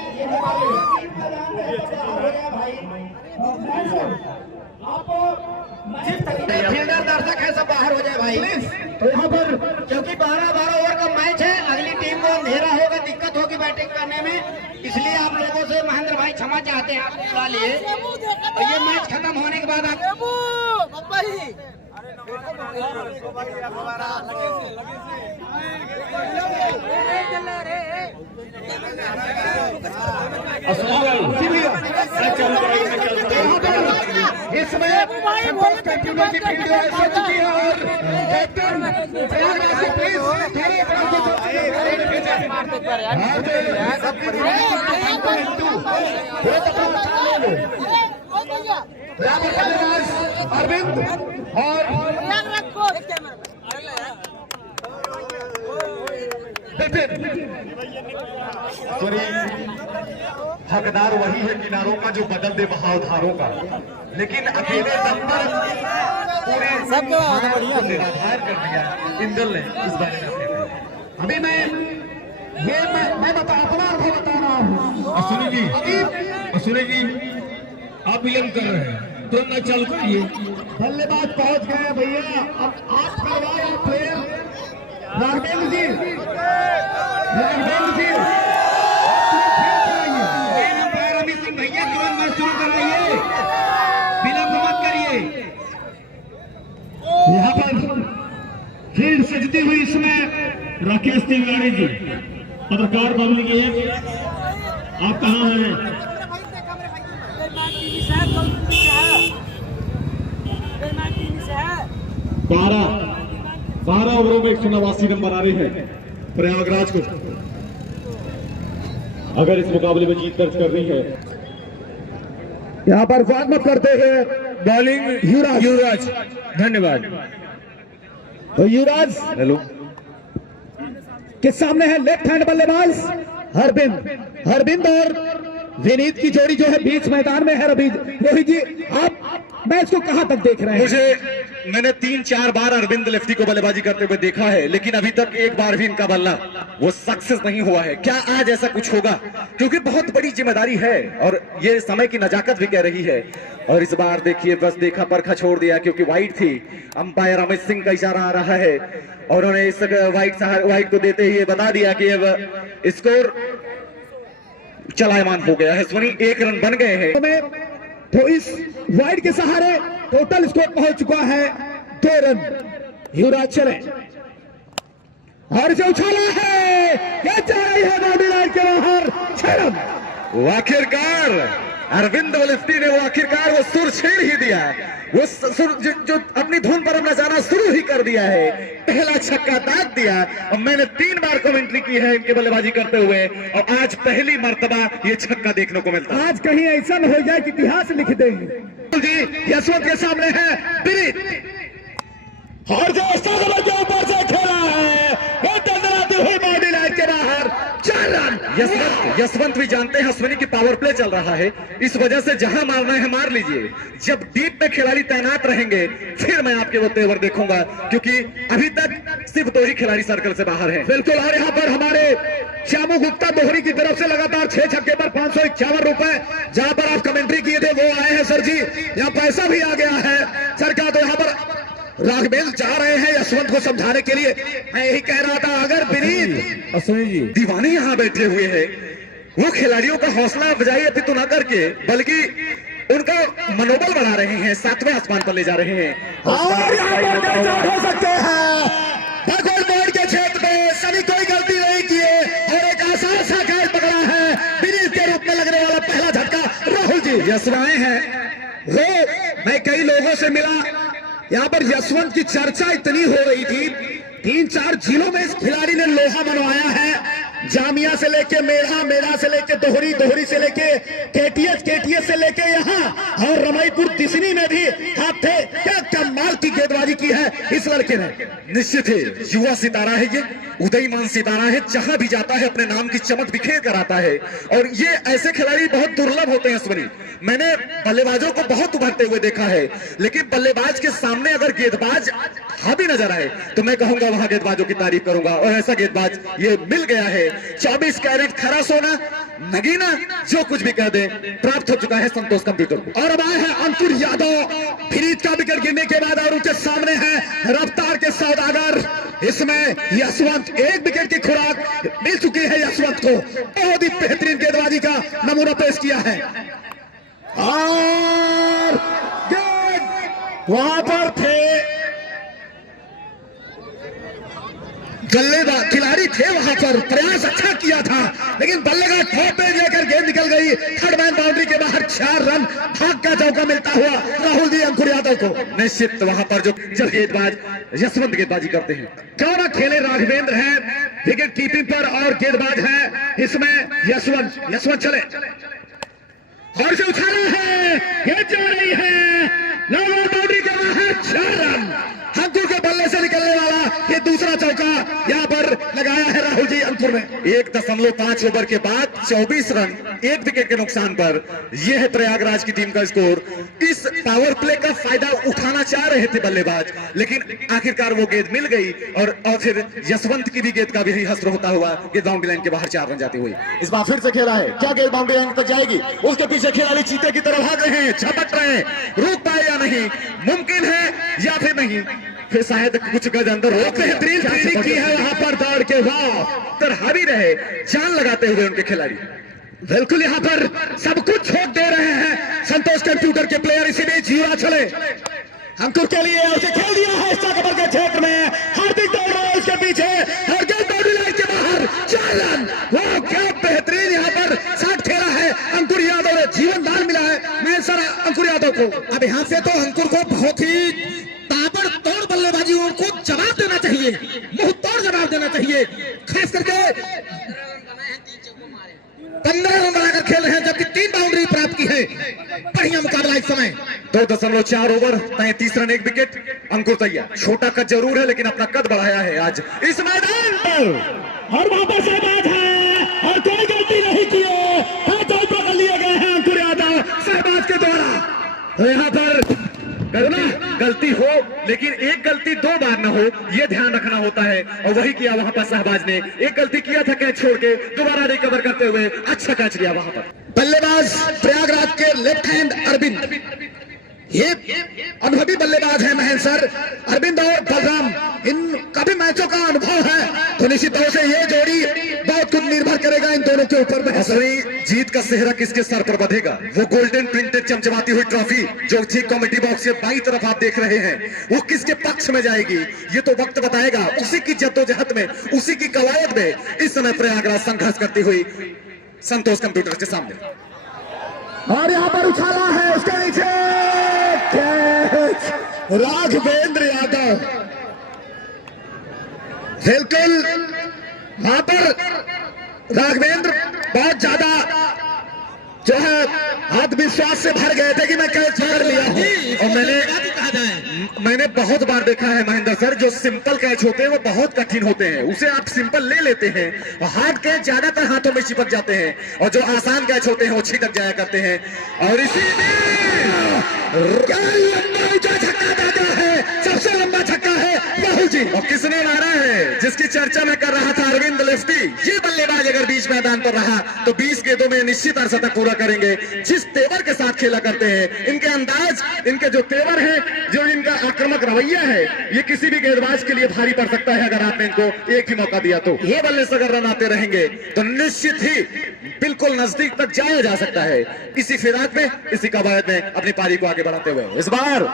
फील्डर दर्शक है सब बाहर हो जाए भाई। तो यहाँ पर क्योंकि 12 ओवर का मैच है, अगली टीम को अंधेरा होगा, दिक्कत होगी बैटिंग करने में, इसलिए आप लोगों से महेंद्र भाई क्षमा चाहते हैं आपके लिए। ये मैच खत्म होने के बाद आप इस समय संतोष कंटिन्यू की टीम जो है सो चुकी है और कैप्टन प्रयागराज से प्लीज थोड़े अरविंद और हकदार वही है किनारों का जो बदल दे बहावधारों का, लेकिन अकेले दम पर पूरे को निराधार कर दिया इंदल ने। इस बारे में अभी मैं अपना अनुभव बता रहा हूँ। असुनी जी आप विलंब कर रहे हैं, तो न चालू करिए। बल्लेबाज पहुंच गए भैया, अब आप करवाए प्लेयर राघवेंद्र जी भैया तुरंत मैच शुरू कराइए, विलंब मत करिए। यहाँ पर फील्ड सजती हुई इसमें राकेश तिवारी जी, पत्रकार पब्लिक आप कहाँ हैं? 12 ओवरों में 189 नंबर आ रहे हैं प्रयागराज को। अगर इस मुकाबले में जीत दर्ज कर रही है, यहाँ पर स्वागत करते हैं बॉलिंग युवराज धन्यवाद। तो युवराज हेलो के सामने है लेफ्ट हैंड बल्लेबाज हरबिंद और विनीत की जोड़ी जो है बीच मैदान में है। रोहित जी आप मैच को कहां तक देख रहे हैं? मैंने 3-4 बार अरविंद लेफ्टी को बल्लेबाजी करते हुए देखा है, लेकिन अभी तक एक बार भी इनका बल्ला वो सक्सेस नहीं हुआ है। क्या आज ऐसा कुछ होगा? क्योंकि बहुत बड़ी जिम्मेदारी है और ये समय की नजाकत भी कह रही है। और इस बार देखिए बस देखा परखा छोड़ दिया, क्योंकि वाइड थी। अंपायर अमित सिंह का इशारा आ रहा है और उन्होंने इस वाइड को देते ही बता दिया कि अब स्कोर चलायमान हो गया है। स्वनी 1 रन बन गए हैं। तो इस वाइड के सहारे टोटल स्कोर पहुंच चुका है 2 रन। युवराज चले और जो उछाला है ये जा रही है बाउंड्री लाइन के बाहर, 6 रन। आखिरकार अरविंद लेफ्टी ने वो आखिरकार वो सुर छेड़ ही दिया, वो सुर जो अपनी धुन पर अपना जाना शुरू ही कर दिया है। पहला छक्का दाग दिया और मैंने 3 बार कमेंट्री की है इनके बल्लेबाजी करते हुए, और आज पहली मर्तबा ये छक्का देखने को मिलता है। आज कहीं ऐसा न हो जाए कि इतिहास लिख देंगे जी। यशवंत के सामने है विनीत और जो नंबर के ऊपर से खेला है वो दंडराती हुई बाउंड्री लाइन के बाहर, 4 रन। यशवंत भी जानते हैं अश्विनी की पावर प्ले चल रहा है, इस वजह से जहां मारना है मार लीजिए। जब डीप में खिलाड़ी तैनात रहेंगे फिर मैं आपके वो तेवर देखूंगा, क्योंकि अभी तक सिर्फ 2 ही खिलाड़ी सर्कल से बाहर हैं। बिल्कुल। और यहाँ पर हमारे श्यामू गुप्ता दोहरी की तरफ से लगातार 6 छक्के पर 551 रुपए जहां पर आप कमेंट्री किए थे वो आए हैं सर जी। यहाँ पैसा भी आ गया है सर का। तो यहाँ पर राघवेंद्र जा रहे हैं यशवंत को समझाने के लिए। मैं यही कह रहा था, अगर विनीत असुनी जी दीवाने यहाँ बैठे हुए हैं, वो खिलाड़ियों का हौसला अफजाई अभी तो ना करके बल्कि उनका मनोबल बढ़ा रहे हैं, 7वें आसमान पर ले जा रहे हैं। और यहाँ पर कैच हो सकते हैं भगोल बोर्ड के क्षेत्र में। सभी कोई गलती नहीं किए और एक आसान सा कैच पकड़ा है विनीत के रूप में लगने वाला पहला झटका। राहुल जी यशवाएं हैं वो, मैं कई लोगों से मिला, यहाँ पर यशवंत की चर्चा इतनी हो रही थी। 3-4 जिलों में इस खिलाड़ी ने लोहा मनवाया है। जामिया से लेके मेढ़ा से लेके दोहरी से लेके केटीएस से लेके यहाँ और रमईपुर दिसनी में भी हाथ थे। क्या कमाल की गेंदबाजी की है इस लड़के ने। निश्चित है युवा सितारा है, ये उदयमान सितारा है, जहां भी जाता है अपने नाम की चमक बिखेर कर आता है। और ये ऐसे खिलाड़ी बहुत दुर्लभ होते हैं अश्विनी। मैंने बल्लेबाजों को बहुत उभरते हुए देखा है, लेकिन बल्लेबाज के सामने अगर गेंदबाज हावी नजर आए तो मैं कहूंगा वहां गेंदबाजों की तारीफ करूंगा, और ऐसा गेंदबाज ये मिल गया है। 24 कैरेट खरा सोना नगीना जो कुछ भी कह दे प्राप्त हो चुका है संतोष कंप्यूटर को। और अब आए हैं अंकुर यादव विनीत का विकेट गिरने के बाद, और उनके सामने है रफ्तार के सौदागर। इसमें यशवंत 1 विकेट की खुराक मिल चुकी है यशवंत को। बहुत ही बेहतरीन गेंदबाजी का नमूना पेश किया है। और वहां पर थे बल्लेबाज खिलाड़ी थे वहां पर, प्रयास अच्छा किया था, लेकिन बल्ले का टॉप पे लेकर गेंद निकल गई। थर्ड मैन बाउंड्री के बाहर 4 रन भाग का चौका मिलता हुआ राहुल जी अंकुर यादव को। निश्चित वहां पर जो गेंदबाज यशवंत गेंदबाजी करते हैं, क्यों ना खेले राघवेंद्र है विकेट कीपिंग पर और गेंदबाज है इसमें यशवंत चले और से उछाला है, गेंद जा रही है लॉन्ग बाउंड्री के बाहर 4 रन। अंकुर के बल्ले से निकलने वाला ये दूसरा चौका यहाँ पर लगाया है राहुल जी अंकुर ने। 1.5 ओवर के बाद 24 रन 1 विकेट के नुकसान पर यह है प्रयागराज की टीम का स्कोर। इस पावर प्ले का फायदा उठाना चाह रहे थे बल्लेबाज, लेकिन आखिरकार वो गेंद मिल गई और फिर यशवंत की भी गेंद का भी हस्त्र होता हुआ गेंद बाउंड्री लाइन के बाहर 4 रन जाते हुए। इस बार फिर से खेला है, क्या गेंद बाउंड्री लाइन तक जाएगी? उसके पीछे खिलाड़ी चीते की तरफ भाग रहे हैं, झपट रहे हैं, रोक पाए या नहीं, मुमकिन है या फिर नहीं, फिर शायद कुछ गज अंदर हो। बेहतरीन ट्रेनिंग की है वहां पर दौड़ के, वाह तर हावी रहे जान लगाते हुए उनके खिलाड़ी। बिल्कुल यहाँ पर सब कुछ छोड़ दे रहे हैं संतोष कंप्यूटर के प्लेयर। इसी बीच युवा चले अंकुर के लिए उसे खेल दिया है कबर के क्षेत्र में, हार्दिक दौड़ रहा है उसके पीछे और गेंद बाउंड्री लाइन के बाहर 4 रन। वो क्या बेहतरीन यहाँ पर शॉट खेला है अंकुर यादव ने, जीवन दान मिला है महेश्वर अंकुर यादव को। अब यहाँ से तो अंकुर को बहुत ही ताबड़तोड़ बल्लेबाजियों को जवाब देना चाहिए, मुंह तोड़ जवाब देना चाहिए, खास करके 15 रन बनाकर खेल रहे हैं जबकि 3 बाउंड्री प्राप्त की है। बढ़िया मुकाबला इस समय। 2.4 ओवर 33 रन 1 विकेट। अंकुर तैयार, छोटा कद जरूर है लेकिन अपना कद बढ़ाया है आज इस मैदान पर। और वहां पर शहबाज है और कोई गलती नहीं की है, हाथों पकड़ लिए गए हैं अंकुर यादव शहबाज के द्वारा। तो यहाँ पर गलती हो लेकिन एक गलती 2 बार न हो, यह ध्यान रखना होता है और वही किया वहां पर शहबाज ने। एक गलती किया था कैच छोड़ के, दोबारा रिकवर करते हुए अच्छा कैच लिया वहां पर। बल्लेबाज प्रयागराज के लेफ्ट हैंड अरविंद, ये अनुभवी बल्लेबाज है महेश्वर। अरविंद और बलराम इन काफी मैचों का अनुभव है, तो निश्चित तौर से ये जोड़ी बहुत कुछ निर्भर करेगा इन दोनों के ऊपर। असली जीत का सेहरा किसके सर पर बंधेगा? वो गोल्डन प्रिंटेड चमचमाती हुई ट्रॉफी जो ठीक कमेटी बॉक्स के बाईं तरफ आप देख रहे हैं, वो किसके पक्ष में जाएगी ये तो वक्त बताएगा। उसी की जद्दोजहद में, उसी की कवायद में इस समय प्रयागराज संघर्ष करती हुई संतोष कंप्यूटर के सामने। और यहाँ पर उछाला है उसके नीचे राघवेंद्र यादव, बिल्कुल वहां पर राघवेंद्र बहुत ज्यादा जो है आत्मविश्वास से भर गए थे कि मैं कैच कर लिया हूं। और मैंने बहुत बार देखा है महेंद्र सर, जो सिंपल कैच होते हैं वो बहुत कठिन होते हैं, उसे आप सिंपल ले लेते हैं और हार्ड कैच ज्यादातर हाथों में चिपक जाते हैं और जो आसान कैच होते हैं वो छिटक जाया करते हैं। और इसी छक्का दादा है, सबसे लंबा छक्का है राहुल जी। और किसने मारा है? जिसकी चर्चा मैं कर रहा था, अरविंद लेफ्टी। ये बल्लेबाज अगर बीच मैदान पर रहा तो 20 गेंदों में निश्चित अर्धशतक पूरा करेंगे। जिस तेवर के साथ खेला करते हैं, इनके अंदाज, इनके जो तेवर है, जो इनका आक्रामक रवैया है, ये किसी भी गेंदबाज के लिए भारी पड़ सकता है अगर आपने इनको एक ही मौका दिया तो। ये बल्ले से अगर रन आते रहेंगे तो निश्चित ही बिल्कुल नजदीक तक जाया जा सकता है। इसी फिराक में, इसी कवायद में अपनी पारी को आगे बढ़ाते हुए इस बार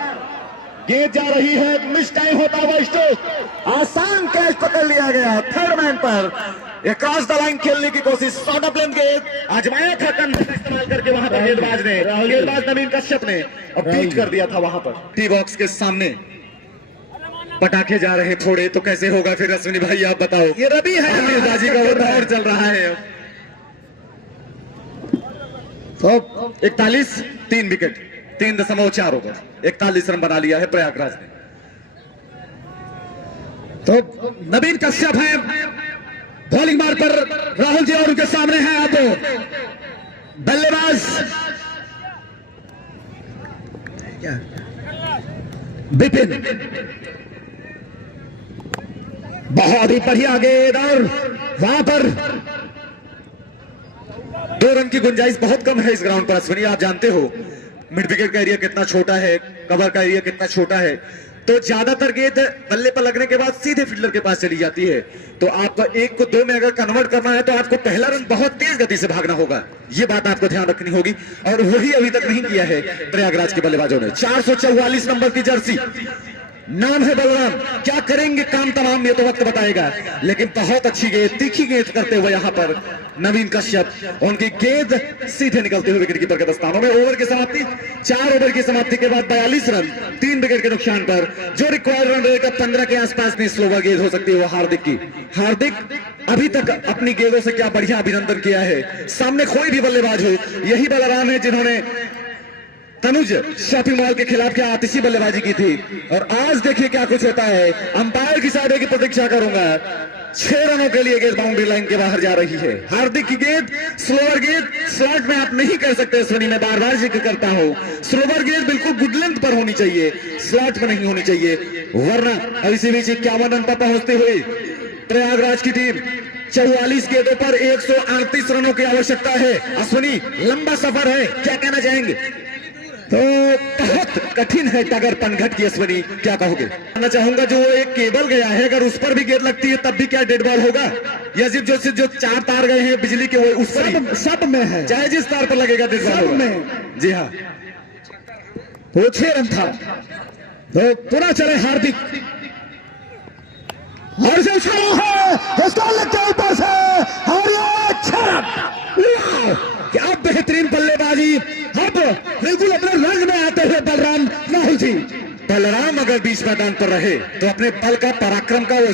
गेंद जा रही है, मिस टाइम होता हुआ स्ट्रोक, आसान कैच पकड़ लिया गया थर्ड मैन पर। क्रॉस द लाइन खेलने की कोशिश, शॉर्ट ऑफ लेंथ गेंद आजमाया था कन्फर्म का इस्तेमाल करके वहां पर गेंदबाज नवीन कश्यप ने और बीट कर दिया था वहां पर। टी बॉक्स के सामने पटाखे जा रहे फोड़े तो कैसे होगा फिर अश्विनी भाई आप बताओ। ये रवि है, गेंदबाजी का दौर चल रहा है। तो 41 3 विकेट 3.4 ओवर 41 रन बना लिया है प्रयागराज ने। तो नवीन कश्यप है बॉलिंग मार पर, राहुल जी और उनके सामने है अब बल्लेबाज बिपिन। बहुत ही बढ़िया गेंद और वहां पर 2 रन की गुंजाइश बहुत कम है इस ग्राउंड पर अश्विनी, आप जानते हो मिड विकेट का एरिया कितना छोटा है, कवर का एरिया कितना छोटा है, तो ज्यादातर गेंद बल्ले पर लगने के बाद सीधे फील्डर के पास चली जाती है। तो आपको 1 को 2 में अगर कन्वर्ट करना है तो आपको पहला रन बहुत तेज गति से भागना होगा, ये बात आपको ध्यान रखनी होगी और वही अभी तक नहीं किया है प्रयागराज के बल्लेबाजों ने। 444 नंबर की जर्सी नाम है बलराम, क्या करेंगे काम तमाम ये तो वक्त बताएगा, लेकिन बहुत अच्छी गेंद, तीखी गेंद करते हुए यहाँ पर नवीन कश्यप, उनकी गेंद सीधे निकलते हुए विकेट कीपर के दस्तानों में। ओवर की समाप्ति, 4 ओवर की समाप्ति के बाद 42 रन 3 विकेट के नुकसान पर। जो रिक्वायर्ड रन रेट 15 के आसपास में स्लोवर गेंद हो सकती है वो हार्दिक की। हार्दिक अभी तक अपनी गेंदों से क्या बढ़िया अभिनंदन किया है, सामने कोई भी बल्लेबाज हो। यही बलराम है जिन्होंने तनुज शॉपिंग मॉल के खिलाफ क्या आतिशी बल्लेबाजी की थी, और आज देखिए क्या कुछ होता है। अंपायर की साइड की प्रतीक्षा करूंगा, 6 रनों के लिए गेंद बाउंड्री लाइन के बाहर जा रही है। हार्दिक की गेंद स्लोअर गेंद, स्लॉट में आप नहीं कर सकते अश्विनी, मैं बार बार जिक्र करता हूं, स्लोअर गेंद बिल्कुल गुड लेंथ पर होनी चाहिए, स्लॉट में नहीं होनी चाहिए, वरना इसी बीच 51 रन पर पहुंचते हुए प्रयागराज की टीम 44 गेंदों पर 138 रनों की आवश्यकता है। अश्विनी लंबा सफर है, क्या कहना चाहेंगे? तो बहुत कठिन है टगर पनघट की अश्विनी, क्या कहोगे? कहना चाहूंगा जो एक केबल गया है, अगर उस पर भी गेंद लगती है तब भी क्या डेड बॉल होगा, या सिर्फ जो 4 तार गए हैं बिजली के वो उस पर सब में है, चाहे जिस तार पर लगेगा डेड बॉल होगा। जी हाँ, वो 6 रन था। तो पूरा चले हार्दिक, और से उछाला है, इसको लगता ऊपर से, और ये 6 रन। क्या बेहतरीन बल्लेबाजी, अब बिल्कुल अपने रंग में आते हुए बलराम राहुल जी। बलराम अगर बीच मैदान पर रहे तो अपने बल का, पराक्रम का वो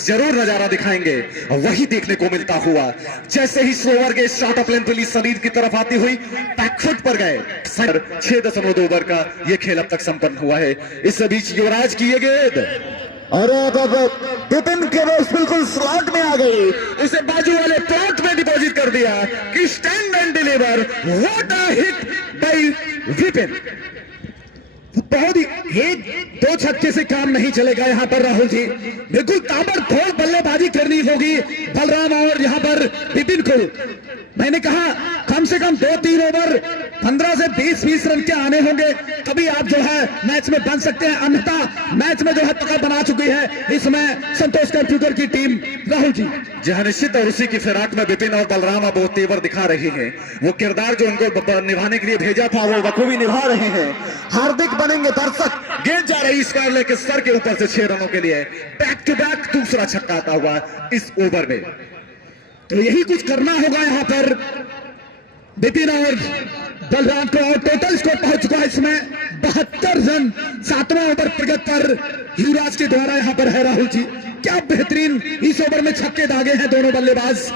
जरूर नजारा दिखाएंगे, और वही देखने को मिलता हुआ। जैसे ही स्लोवर के शॉट ऑफ लेंथ रिलीज शरीर की तरफ आती हुई बैकफुट पर गए। 6.2 ओवर का ये खेल अब तक संपन्न हुआ है। इस बीच युवराज की ये गेंद, और विपिन के रोज बिल्कुल स्लॉट में आ गई, उसे बाजू वाले प्लॉट में डिपॉजिट कर दिया कि stand and deliver. What a hit by Vipin. बहुत ही 1-2 छक्के से काम नहीं चलेगा यहाँ पर राहुल जी, बिल्कुल ताबड़तोड़ बल्लेबाजी करनी होगी बलराम और यहाँ पर विपिन को। मैंने कहा कम से कम 2-3 ओवर 15 से 20 रन के आने होंगे, तभी आप जो है मैच में बन सकते हैं, अन्यथा मैच में जो है पकड़ बना चुकी है इसमें संतोष कंप्यूटर की टीम राहुल जी। जहां निश्चित और उसी की फिराक में विपिन और बलराम अब वो तेवर दिखा रहे हैं, वो किरदार जो उनको निभाने के लिए भेजा था वो बखूबी निभा रहे हैं। हार्दिक बनेंगे दर्शक, गेंद जा रही स्क्वायर लेग के सर के ऊपर से 6 रनों के लिए, बैक टू बैक दूसरा छक्का आता हुआ इस ओवर में। तो यही कुछ करना होगा यहाँ पर विपिन और बलराम को, और टोटल स्कोर पहुंच चुका है इसमें 72 रन 7वां ओवर प्रगत पर युवराज के द्वारा यहाँ पर है राहुल जी। क्या बेहतरीन इस ओवर में छक्के दागे हैं दोनों बल्लेबाज।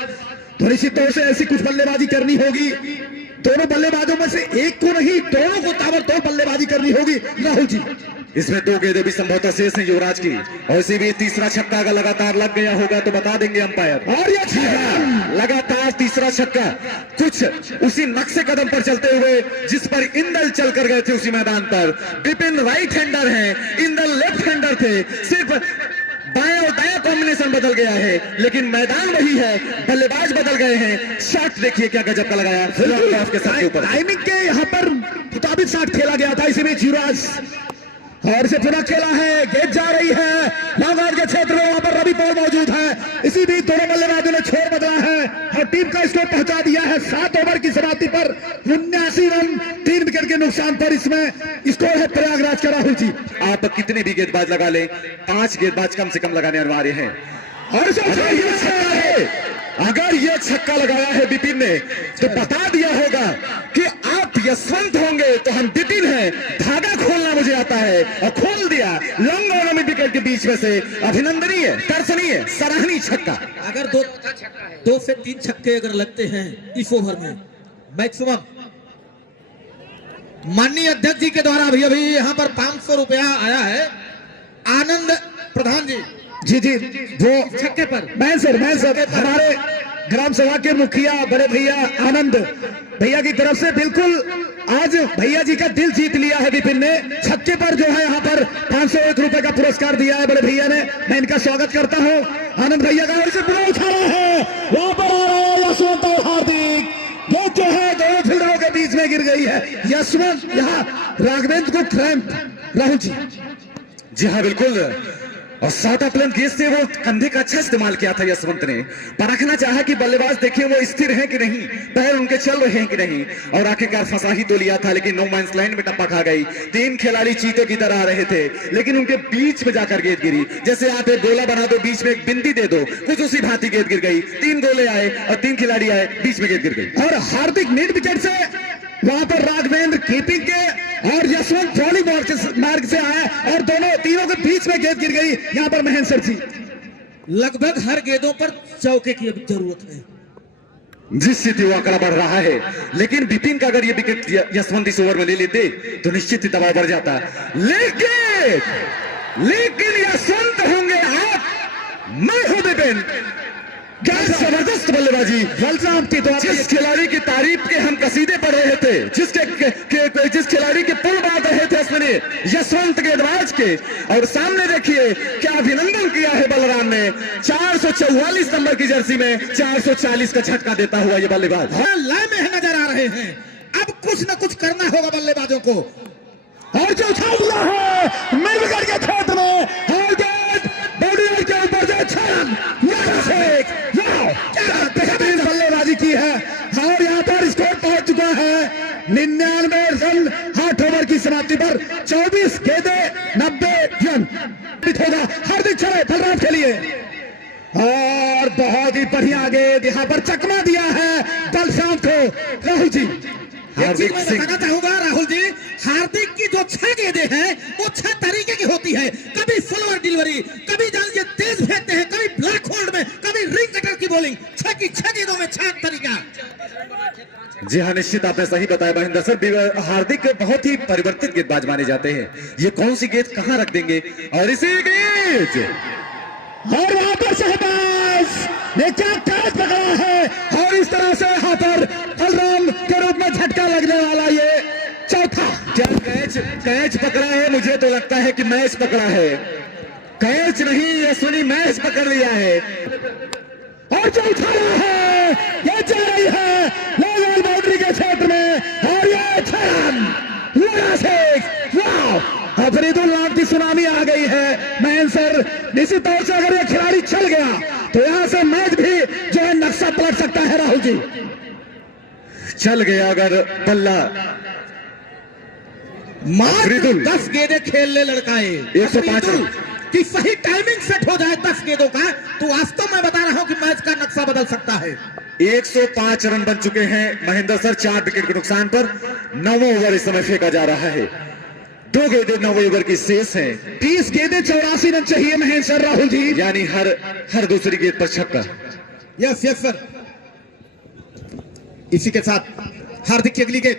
थोड़ी सी तौर से ऐसी कुछ बल्लेबाजी करनी होगी, दोनों बल्लेबाजों में से एक को नहीं, दोनों को ताबड़तोड़ बल्लेबाजी करनी होगी राहुल जी। इसमें 2 गेंदें भी संभवतः शेष हैं युवराज की, और इसी भी तीसरा छक्का अगर लगातार लग गया होगा तो बता देंगे अंपायर। और ये लगातार तीसरा छक्का, कुछ उसी नक्शे कदम पर चलते हुए जिस पर इंदल चल कर गए थे उसी मैदान पर। विपिन राइट हैंडर हैं, इंदल लेफ्ट हैंडर थे, सिर्फ बाएं और दाएं कॉम्बिनेशन बदल गया है, लेकिन मैदान वही है, बल्लेबाज बदल गए हैं। शॉट देखिए क्या गजब का लगाया के साथ के ऊपर, टाइमिंग के यहाँ पर मुताबिक शॉट खेला गया था इसी बीच युवराज, और से पुनः खेला है, गेंद जा रही है लॉन्ग ऑन के क्षेत्र में, वहां पर रवि पॉल मौजूद है। इसी बीच दोनों बल्लेबाजों ने छोर बदला है और टीम का स्कोर पहुंचा दिया है 7 ओवर की समाप्ति पर 79 रन 3 विकेट के नुकसान पर। इसमें स्कोर है प्रयागराज का राहुल जी। आप कितने भी गेंदबाज लगा लें, 5 गेंदबाज कम से कम लगाने अनिवार्य है। और अगर ये छक्का लगाया है विपिन ने तो बता दिया होगा कि आप यशवंत होंगे तो हम विपिन हैं, धागा खोलना मुझे आता है, और खोल दिया लॉन्ग ऑन में विकेट के बीच में से। अभिनंदनीय, दर्शनीय, सराहनीय छक्का। अगर 2 से 3 छक्के अगर लगते हैं इस ओवर में मैक्सिमम, माननीय अध्यक्ष जी के द्वारा अभी यहाँ पर 500 रुपया आया है आनंद प्रधान जी जी वो छक्के पर। मैं सर हमारे ग्राम सभा के मुखिया बड़े भैया आनंद भैया की तरफ से बिल्कुल आज भैया जी का दिल जीत लिया है विपिन ने। छक्के पर जो है यहाँ पर 501 रुपए का पुरस्कार दिया है बड़े भैया ने, मैं इनका स्वागत करता हूँ आनंद भैया का। इसे पूरा उछाला है, वहां पर आ रहे हैं यशवंत और हार्दिक, वो जो है दोनों फील्डरों के बीच में गिर गई है। यशवंत यहाँ राघवेंद्र को क्रैम्प राहुल जी। जी हाँ बिल्कुल, और सादा बुलंद गेंद से वो कंधे का अच्छा इस्तेमाल किया था यशवंत ने। परखना चाहा कि बल्लेबाज देखिए वो स्थिर है कि नहीं, पैर उनके चल रहे हैं कि नहीं, और आखिरकार फंसा ही तो लिया था, लेकिन नो मैंस लाइन में टप्पा खा गई। 3 खिलाड़ी चीते की तरह आ रहे थे, लेकिन उनके बीच में जाकर गेंद गिरी। जैसे आप एक गोला बना दो, बीच में एक बिंदी दे दो, कुछ उसी भांति गेंद गिर गई। 3 गोले आए और 3 खिलाड़ी आए, बीच में गेंद गिर गई। और हार्दिक मिड विकेट से वहां पर राघवेंद्र कीपिंग के और यशवंत बॉलिंग मार्ग से आया और तीनों के बीच में गेंद गिर गई। यहां पर महेंद्र जी लगभग हर गेंदों पर चौके की अब जरूरत है। जिस स्थिति वो आंकड़ा बढ़ रहा है, लेकिन बिपिन का अगर ये विकेट यशवंत इस ओवर में ले लेते तो निश्चित ही दबाव बढ़ जाता। लेकिन यशवंत होंगे आप, मैं हूं बिपिन। क्या जबरदस्त बल्लेबाजी बलराम की। तो जिस खिलाड़ी की तारीफ के हम कसीदे पढ़ रहे थे, जिस खिलाड़ी के पुल बांध रहे थे उसने यशवंत गेंदबाज के, और सामने देखिए क्या अभिनंदन किया है बलराम ने। 444 नंबर की जर्सी में 440 का झटका देता हुआ ये बल्लेबाज लय में नजर आ रहे हैं। अब कुछ न कुछ करना होगा बल्लेबाजों को। और जो उछाल हुआ है मिड विकेट के क्षेत्र में, और गेंद बाउंड्री के ऊपर से छलांग, बेहतरीन बल्लेबाजी की है। और यहाँ पर स्कोर पहुंच चुका है 99 रन 8 ओवर की समाप्ति पर। 24 गेंदें 90 रन होगा। हार्दिक चले बलराम के लिए, और बहुत ही बढ़िया गेंद यहाँ पर चकमा दिया है बलराम को। राहुल जी एक चीज मैं बताना चाहूंगा राहुल जी, हार्दिक की जो 6 गेंदें हैं वो 6 तरीके की होती है। कभी फुलवर डिलीवरी, कभी जानिए तेज फेंकते हैं, कभी ब्लैक होल्ड में, कभी रिंग कटर की बॉलिंग। 6 की 6 गेंदों में 6 तरीका। जी हाँ, निश्चित आपने सही बताया महेंद्र सर। हार्दिक बहुत ही परिवर्तित गेंदबाज माने जाते हैं। ये कौन सी गेंद कहां रख देंगे, और इसी गेंद और वहां पर शहबाज ने क्या कैच पकड़ा है, और इस तरह से यहाँ पर बलराम के रूप में झटका लगने वाला ये चौथा। क्या कैच पकड़ा है? मुझे तो लगता है कि मैच पकड़ा है। कैच नहीं, यशवनी मैच पकड़ लिया है। और जो उछाला है ये जा रही है लेवल बाउंड्री के क्षेत्र में, और ये छलांग लगा से वाह। अफरीदुल नाम की सुनामी आ गई है महेंद्र सर। निश्चित तौर से अगर ये खिलाड़ी चल गया तो यहां से मैच भी जो है नक्शा पलट सकता है। राहुल जी चल गया अगर बल्ला। मात्र 10 गेंदें खेलने लड़काए 105 रन कि सही टाइमिंग सेट हो जाए 10 गेंदों का, तो वास्तव में बता रहा हूं कि मैच का नक्शा बदल सकता है। 105 रन बन चुके हैं महेंद्र सर 4 विकेट के नुकसान पर। 9वां ओवर इस समय फेंका जा रहा है। 2 गेंदें 9वें ओवर की शेष हैं। 30 गेंदें 84 रन चाहिए महेंद्र सर। राहुल जी यानी हर दूसरी गेंद पर छक्का। Yes sir. इसी के साथ हार्दिक की अगली गेंद,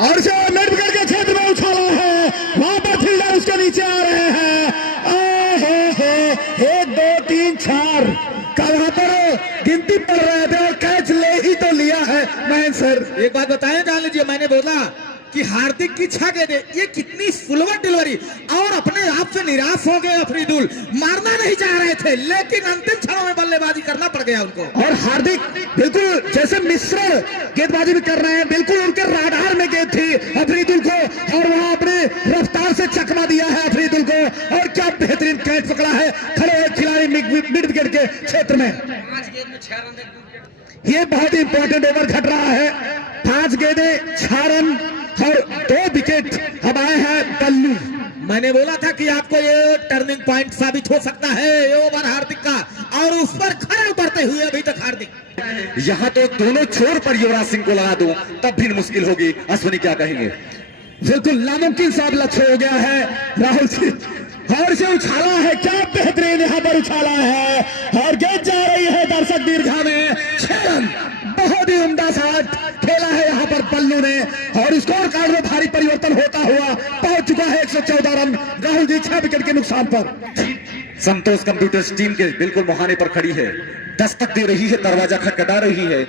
और जो मिड विकेट के क्षेत्र में उछाला है, वहां पर फील्डर उसके नीचे आ रहे हैं। 1 2 3 4 का वहां पर गिनती पड़ रहे थे, और कैच ले ही तो लिया है महेंद्र सर। एक बात बताएं, जान लीजिए, मैंने बोला कि हार्दिक की 6 गेंदें, ये कितनी फुलवर डिलीवरी, और अपने आप से निराश हो गए अफरीदुल। मारना नहीं चाह रहे थे, लेकिन अंतिम क्षणों में बल्लेबाजी करना पड़ गया उनको। और हार्दिक बिल्कुल जैसे मिश्रण गेंदबाजी भी कर रहे हैं, बिल्कुल उनके राडार में गेंद थी अफरीदुल को, और वहां अपने रफ्तार से चकमा दिया है अफरीदुल को। और क्या बेहतरीन कैच पकड़ा है खड़े हुए खिलाड़ी मिड विकेट के क्षेत्र में। ये बहुत ही इंपॉर्टेंट ओवर घट रहा है। 5 गेंदें 6 रन और 2 विकेट अब आए हैं बल्लू। मैंने बोला था कि आपको ये टर्निंग पॉइंट साबित हो सकता है ये ओवर हार्दिक का, और उस पर खड़े उतरते हुए अभी तक हार्दिक। यहां तो दोनों छोर पर युवराज सिंह को लगा दूं तब भी मुश्किल होगी। अश्विनी क्या कहेंगे? बिल्कुल नामुमकिन सा लक्ष्य हो गया है राहुल जी। और से उछाला है, क्या बेहतरीन यहाँ पर उछाला है, और गेंद जा रही है दर्शक दीर्घा में। 6 रन, बहुत ही उम्दा शॉट खेला है यहाँ पर बल्लू ने, और स्कोर कार्ड में भारी परिवर्तन होता हुआ पहुंच चुका है 114 रन। राहुल जी 6 विकेट के नुकसान पर। संतोष कंप्यूटर्स टीम के बिल्कुल मुहाने पर खड़ी है, दस्तक दे रही है, दरवाजा खटखटा रही है।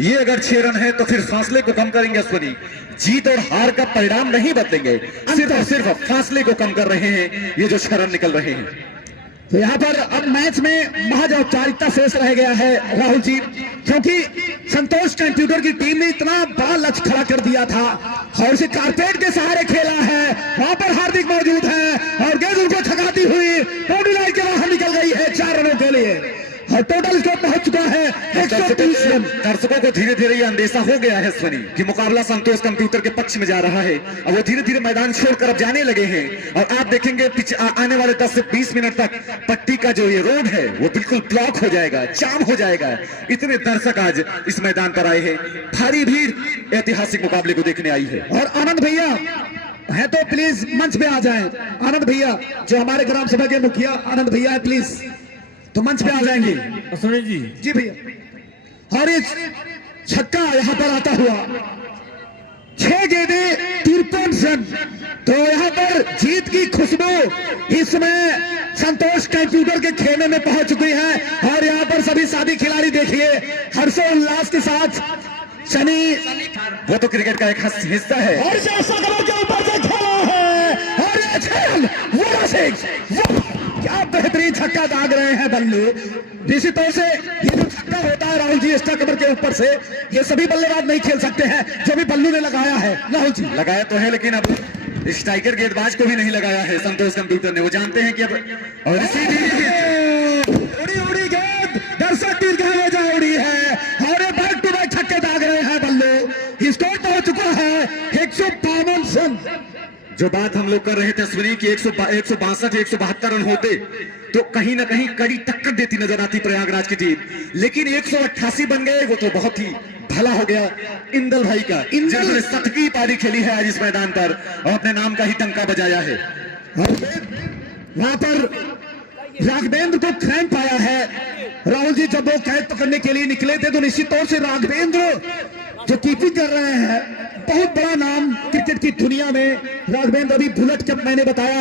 ये अगर 6 रन है तो फिर फासले को कम करेंगे अश्विनी। जीत और हार का परिणाम नहीं बदलेंगे, सिर्फ और सिर्फ फासले को कम कर रहे हैं ये जो 6 रन निकल रहे हैं। तो यहाँ पर अब मैच में महज औपचारिकता शेष रह गया है राहुल जी, क्योंकि संतोष कंप्यूटर की टीम ने इतना बड़ा लक्ष्य खड़ा कर दिया था और उसे कारपेट के सहारे खेला है। वहां पर हार्दिक मौजूद है और गेंद उनको छका और टोटल स्कोर पहुंच चुका है 130 रन। दर्शकों को धीरे धीरे ये अंदेशा हो गया है स्वनी कि मुकाबला संतोष कंप्यूटर के पक्ष में जा रहा है। अब वो धीरे धीरे मैदान छोड़कर अब जाने लगे हैं और आप देखेंगे आने वाले 10 से 20 मिनट तक पट्टी का जो ये रोड है वो बिल्कुल ब्लॉक हो जाएगा, जाम हो जाएगा। इतने दर्शक आज इस मैदान पर आए हैं, भारी भीड़ ऐतिहासिक मुकाबले को देखने आई है। और आनंद भैया है तो प्लीज मंच पे आ जाएं। आनंद भैया जो हमारे ग्राम सभा के मुखिया आनंद भैया है, प्लीज तो मंच पे आ जाएंगे। सुनील जी जी भैया। और इस छक्का यहाँ पर आता हुआ 6 गेंदे 53 रन, तो यहाँ पर जीत की खुशबू इसमें संतोष कंप्यूटर के खेमे में पहुंच चुकी है। और यहाँ पर सभी साथी खिलाड़ी देखिए हर्षोल्लास के साथ शनि, वो तो क्रिकेट का एक हिस्सा है। और के ऊपर से खेला है और ये खेल वो क्या बेहतरीन छक्का दाग रहे हैं बल्लू। निश्चित तौर से ये जो छक्का होता है राहुल जी एक्स्ट्रा कवर के ऊपर से, ये सभी बल्लेबाज नहीं खेल सकते हैं, जो भी बल्लू ने लगाया है। राहुल जी लगाया तो है लेकिन अब स्ट्राइकर गेंदबाज को भी नहीं लगाया है संतोष कंप्यूटर ने। वो जानते हैं कि अब और उड़ी गेंद दर्शक तीर में जा उड़ी है और बैक टू बैक छक्के दाग रहे हैं बल्लू। स्कोर तो हो चुका है 152 रन। जो बात हम लोग कर रहे थे अश्विनी की 162 172 रन होते तो कहीं ना कहीं कड़ी टक्कर देती नजर आती प्रयागराज की टीम, लेकिन 188 बन गए। वो तो बहुत ही भला हो गया इंदल भाई का, जिन्होंने 7वीं पारी खेली है आज इस मैदान पर और अपने नाम का ही टंका बजाया है। वहां पर राघवेंद्र को क्रैम्प आया है। राहुल जी जब वो कैच पकड़ने के लिए निकले थे तो निश्चित तौर से राघवेंद्र जो कीपिंग कर रहे हैं, बहुत बड़ा नाम क्रिकेट की दुनिया में राघवेंद्र। अभी बुलेट कप मैंने बताया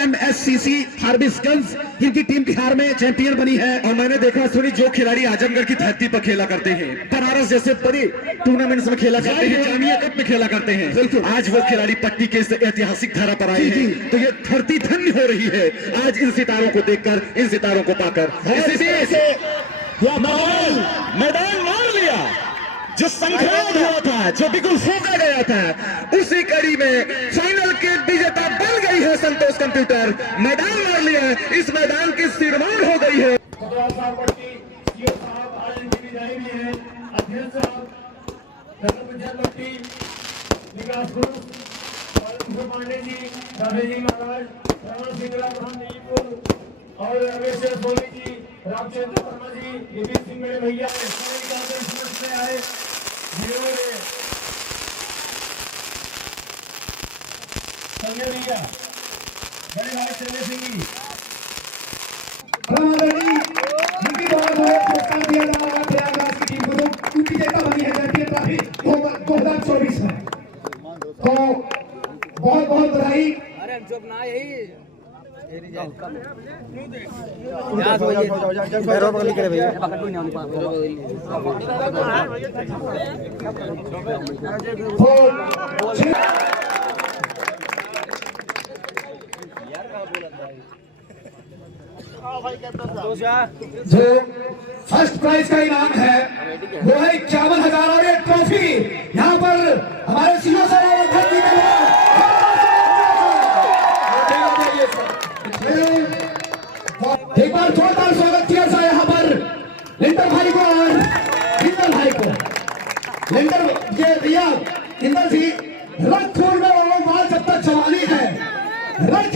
MSCC फारबिसगंज इनकी टीम बिहार में चैंपियन बनी है। और मैंने देखा सुनी जो खिलाड़ी आजमगढ़ की धरती पर खेला करते हैं, बनारस जैसे बड़े टूर्नामेंट्स में खेला करते हैं, जामिया कप में खेला करते हैं, आज वो खिलाड़ी पट्टी के इस ऐतिहासिक धारा पर आए हैं, तो ये धरती धन्य हो रही है आज इन सितारों को देखकर, इन सितारों को पाकर। मैदान मार लिया जो संघर्ष हुआ था, जो बिल्कुल फूका गया था, उसी कड़ी में फाइनल के विजेता बन गई है संतोष कंप्यूटर। मैदान मार लिया है, इस मैदान की सिरमौर हो गई है। पांडे जी, दादा जी महाराज, रमन सिंगला और रमेश सोनी जी, रामचंद्र वर्मा जी, नितिन सिंह मेरे भैया आए जिन्होंने संजय भैया, बड़े भाई संजय सिंह जी, उनकी पुरस्कार दिया जा रहा है प्रयागराज की टीम को, जो विजेता बनी है चैंपियन ट्रॉफी 2024 में। तो बहुत बहुत बधाई। अरे जो अपना यही जो फर्स्ट प्राइज का इनाम है वो है 51,000 और ये ट्रॉफी यहाँ पर हमारे सीओ साहब धरती एक बार जोरदार स्वागत किया जाए यहाँ पर लिंडर भाई को और इंदल भाई को। लिंडर ये भैया इंदल जी, रख खून में वो माल जब तक जवानी है, रख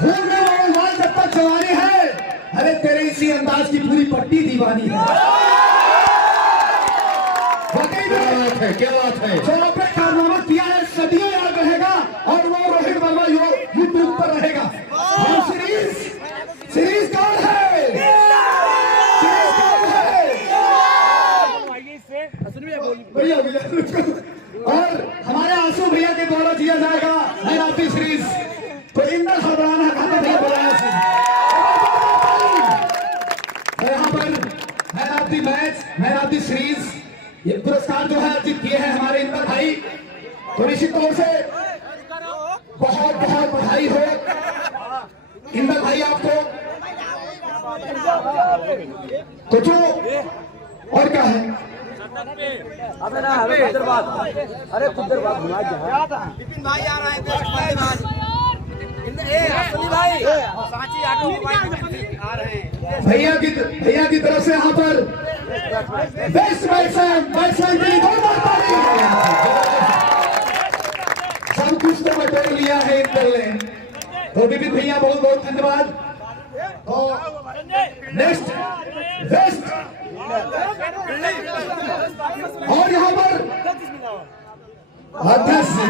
खून में वो माल जब तक जवानी है, अरे तेरे इसी अंदाज की पूरी पट्टी दीवानी है। क्या बात है, जो आपने कारनामा किया है सदियों याद रहेगा और वो रोहित वर्मा यूट्यूब पर रहेगा। सीरीज कौन है, सीरीज कौन है, और हमारे आंसू भैया के द्वारा दिया जाएगा मैन ऑफ द सीरीज को इंदल हरबराना खाते भैया बुलाया यहाँ पर man of the match, man of the series ये पुरस्कार जो है अर्जित किए हैं हमारे इंदल भाई। तो निश्चित तौर से बहुत बहुत बधाई हो इंदल भाई आपको। तो जो और क्या है अरे विपिन भाई आ रहे हैं, भाई सांची ऑटो आ रहे हैं। भैया की तरफ से यहाँ पर बेस्ट बैट्समैन के लिए जोरदार ताली। सब कुछ तो बटोर लिया है इंदल ने, तो विपिन भैया बहुत बहुत धन्यवाद। नेक्स्ट बेस्ट, और यहाँ पर अध्यक्ष जी,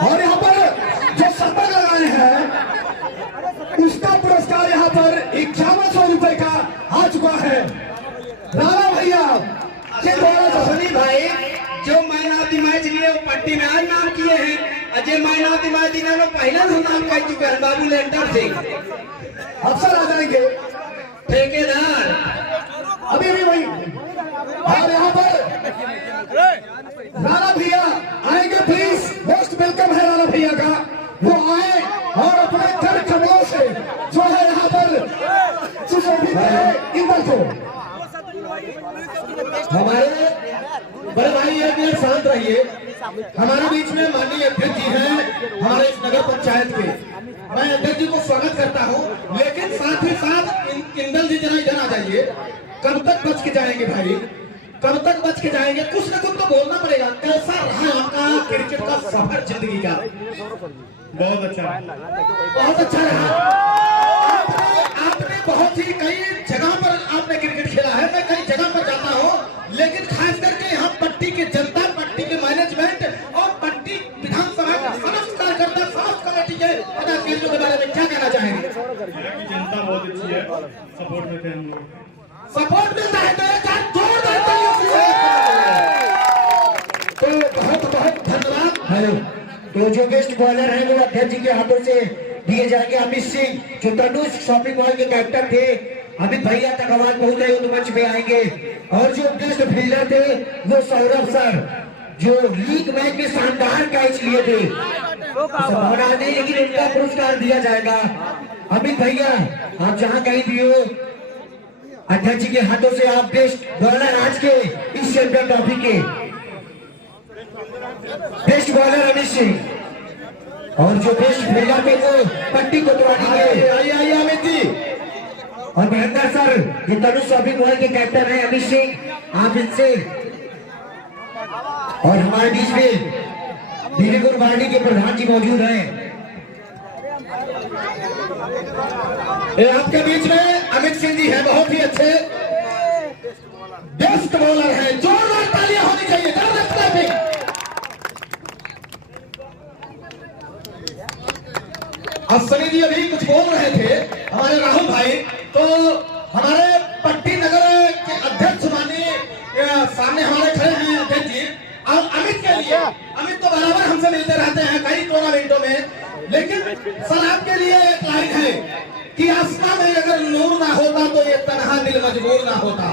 और यहाँ पर जो शतक लगाए हैं उसका पुरस्कार यहाँ पर 5100 रुपए का आ चुका है। राणा भैया के द्वारा सनी भाई जो मैन ऑफ द मैच लिए वो पट्टी में आज नाम किए हैं, Ajay man of the match जिन्होंने पहला नाम कह चुके हैं बाबू लेंटर सिंह। अफसर आ जाएंगे, ठेकेदार अभी भी वही। और यहाँ पर राणा भैया आएंगे, प्लीज मोस्ट वेलकम है राणा भैया का, वो आए और अपने कर कमलों से जो है यहाँ पर सुशोभित है इंदल को। हमारे बड़े भाई एक मिनट शांत रहिए। हमारे बीच में माननीय अध्यक्ष जी हैं हमारे इस नगर पंचायत के, मैं अध्यक्ष जी को स्वागत करता हूं, लेकिन साथ ही साथ इंदल जी जरा इधर आ जाइए। कब तक बच के जाएंगे भाई, कब तक बच के जाएंगे? कुछ न कुछ तो बोलना पड़ेगा। कैसा रहा आपका क्रिकेट का सफर जिंदगी का? बहुत अच्छा है। बहुत अच्छा रहा। आपने बहुत ही कई जगह पर आपने क्रिकेट खेला है, मैं कई जगह पर जाता हूँ, लेकिन खास करके यहाँ पट्टी के जनता, पट्टी के मैनेजमेंट और पट्टी विधानसभा के समस्त कार्यकर्ता, समस्त कमेटी के पदाधिकारियों के बारे में क्या कहना चाहेंगे? जनता बहुत अच्छी है, सपोर्ट में थे हम लोग। सपोर्ट मिलता है तो एक हाथ जोरदार तालियों से। तो बहुत बहुत धन्यवाद। हेलो, तो जो बेस्ट बॉलर है वो अध्यक्ष जी के हाथों से दिए जाएंगे। अमित सिंह जो तनुष शॉपिंग मॉल के कैप्टन थे, अमित भैया तक आवाज पहुंच रही हो तो मंच पे आएंगे। और जो बेस्ट फील्डर थे वो सौरभ सर, जो लीग मैच में शानदार कैच लिए थे, संभावना नहीं लेकिन उनका पुरस्कार दिया जाएगा। अमित भैया आप जहाँ कहीं भी हो, अध्यक्ष जी के हाथों से आप बेस्ट बॉलर आज के इस चैंपियन ट्रॉफी के बेस्ट बॉलर अमित सिंह, और जो बेस्ट फील्डर थे वो पट्टी कोतवाली के आइए अमित जी, और महेंद्र सर ये तनुष शॉपिंग मॉल के कैप्टन है अमित सिंह, आप इनसे। और हमारे बीच में धीरे गुरबाणी के प्रधान जी मौजूद हैं। ये आपके बीच में अमित सिंह जी हैं, बहुत ही अच्छे बेस्ट बॉलर हैं। जोरदार तालियां होनी चाहिए। अश्विनी जी अभी कुछ बोल रहे थे हमारे राहुल भाई, तो हमारे पट्टी नगर के अध्यक्ष माननीय सामने हमारे खड़े हैं अध्यक्ष जी, और अमित के लिए, अमित तो बराबर हमसे मिलते रहते हैं कई टूर्नामेंटों में, लेकिन सर आपके लिए एक लाइन है कि आसमां में अगर नूर ना होता तो ये तन्हा दिल मजबूर ना होता।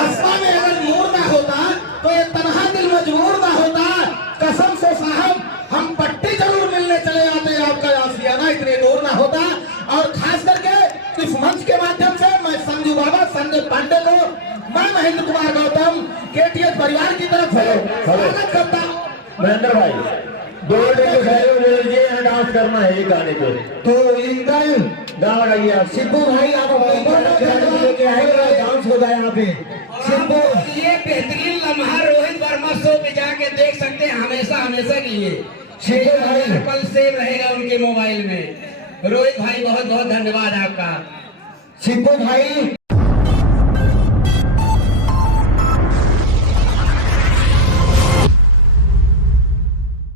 आसमां में अगर नूर ना होता तो ये तन्हा दिल मजबूर ना होता। कसम से साहब हम पट्टी जरूर मिलने चले आते, आपका आशियाना इतने दूर ना होता। और खास करके इस मंच के माध्यम से मैं संजू बाबा, संजय पांडे को, मैं महेंद्र कुमार गौतम केटीएस परिवार की तरफ से स्वागत करता हूँ। महेंद्र भाई 2 डांस करना है ये गाने पे, तो इंदल गाँव लगाइए आप। सिब्बू भाई आप लेके आएगा, डांस होगा यहाँ पे। सिब्बू ये बेहतरीन लम्हा रोहित वर्मा शो पे जाके देख सकते हैं, हमेशा हमेशा के लिए सिब्बू भाई पल सेव रहेगा उनके मोबाइल में। रोहित भाई बहुत बहुत धन्यवाद आपका। सिब्बू भाई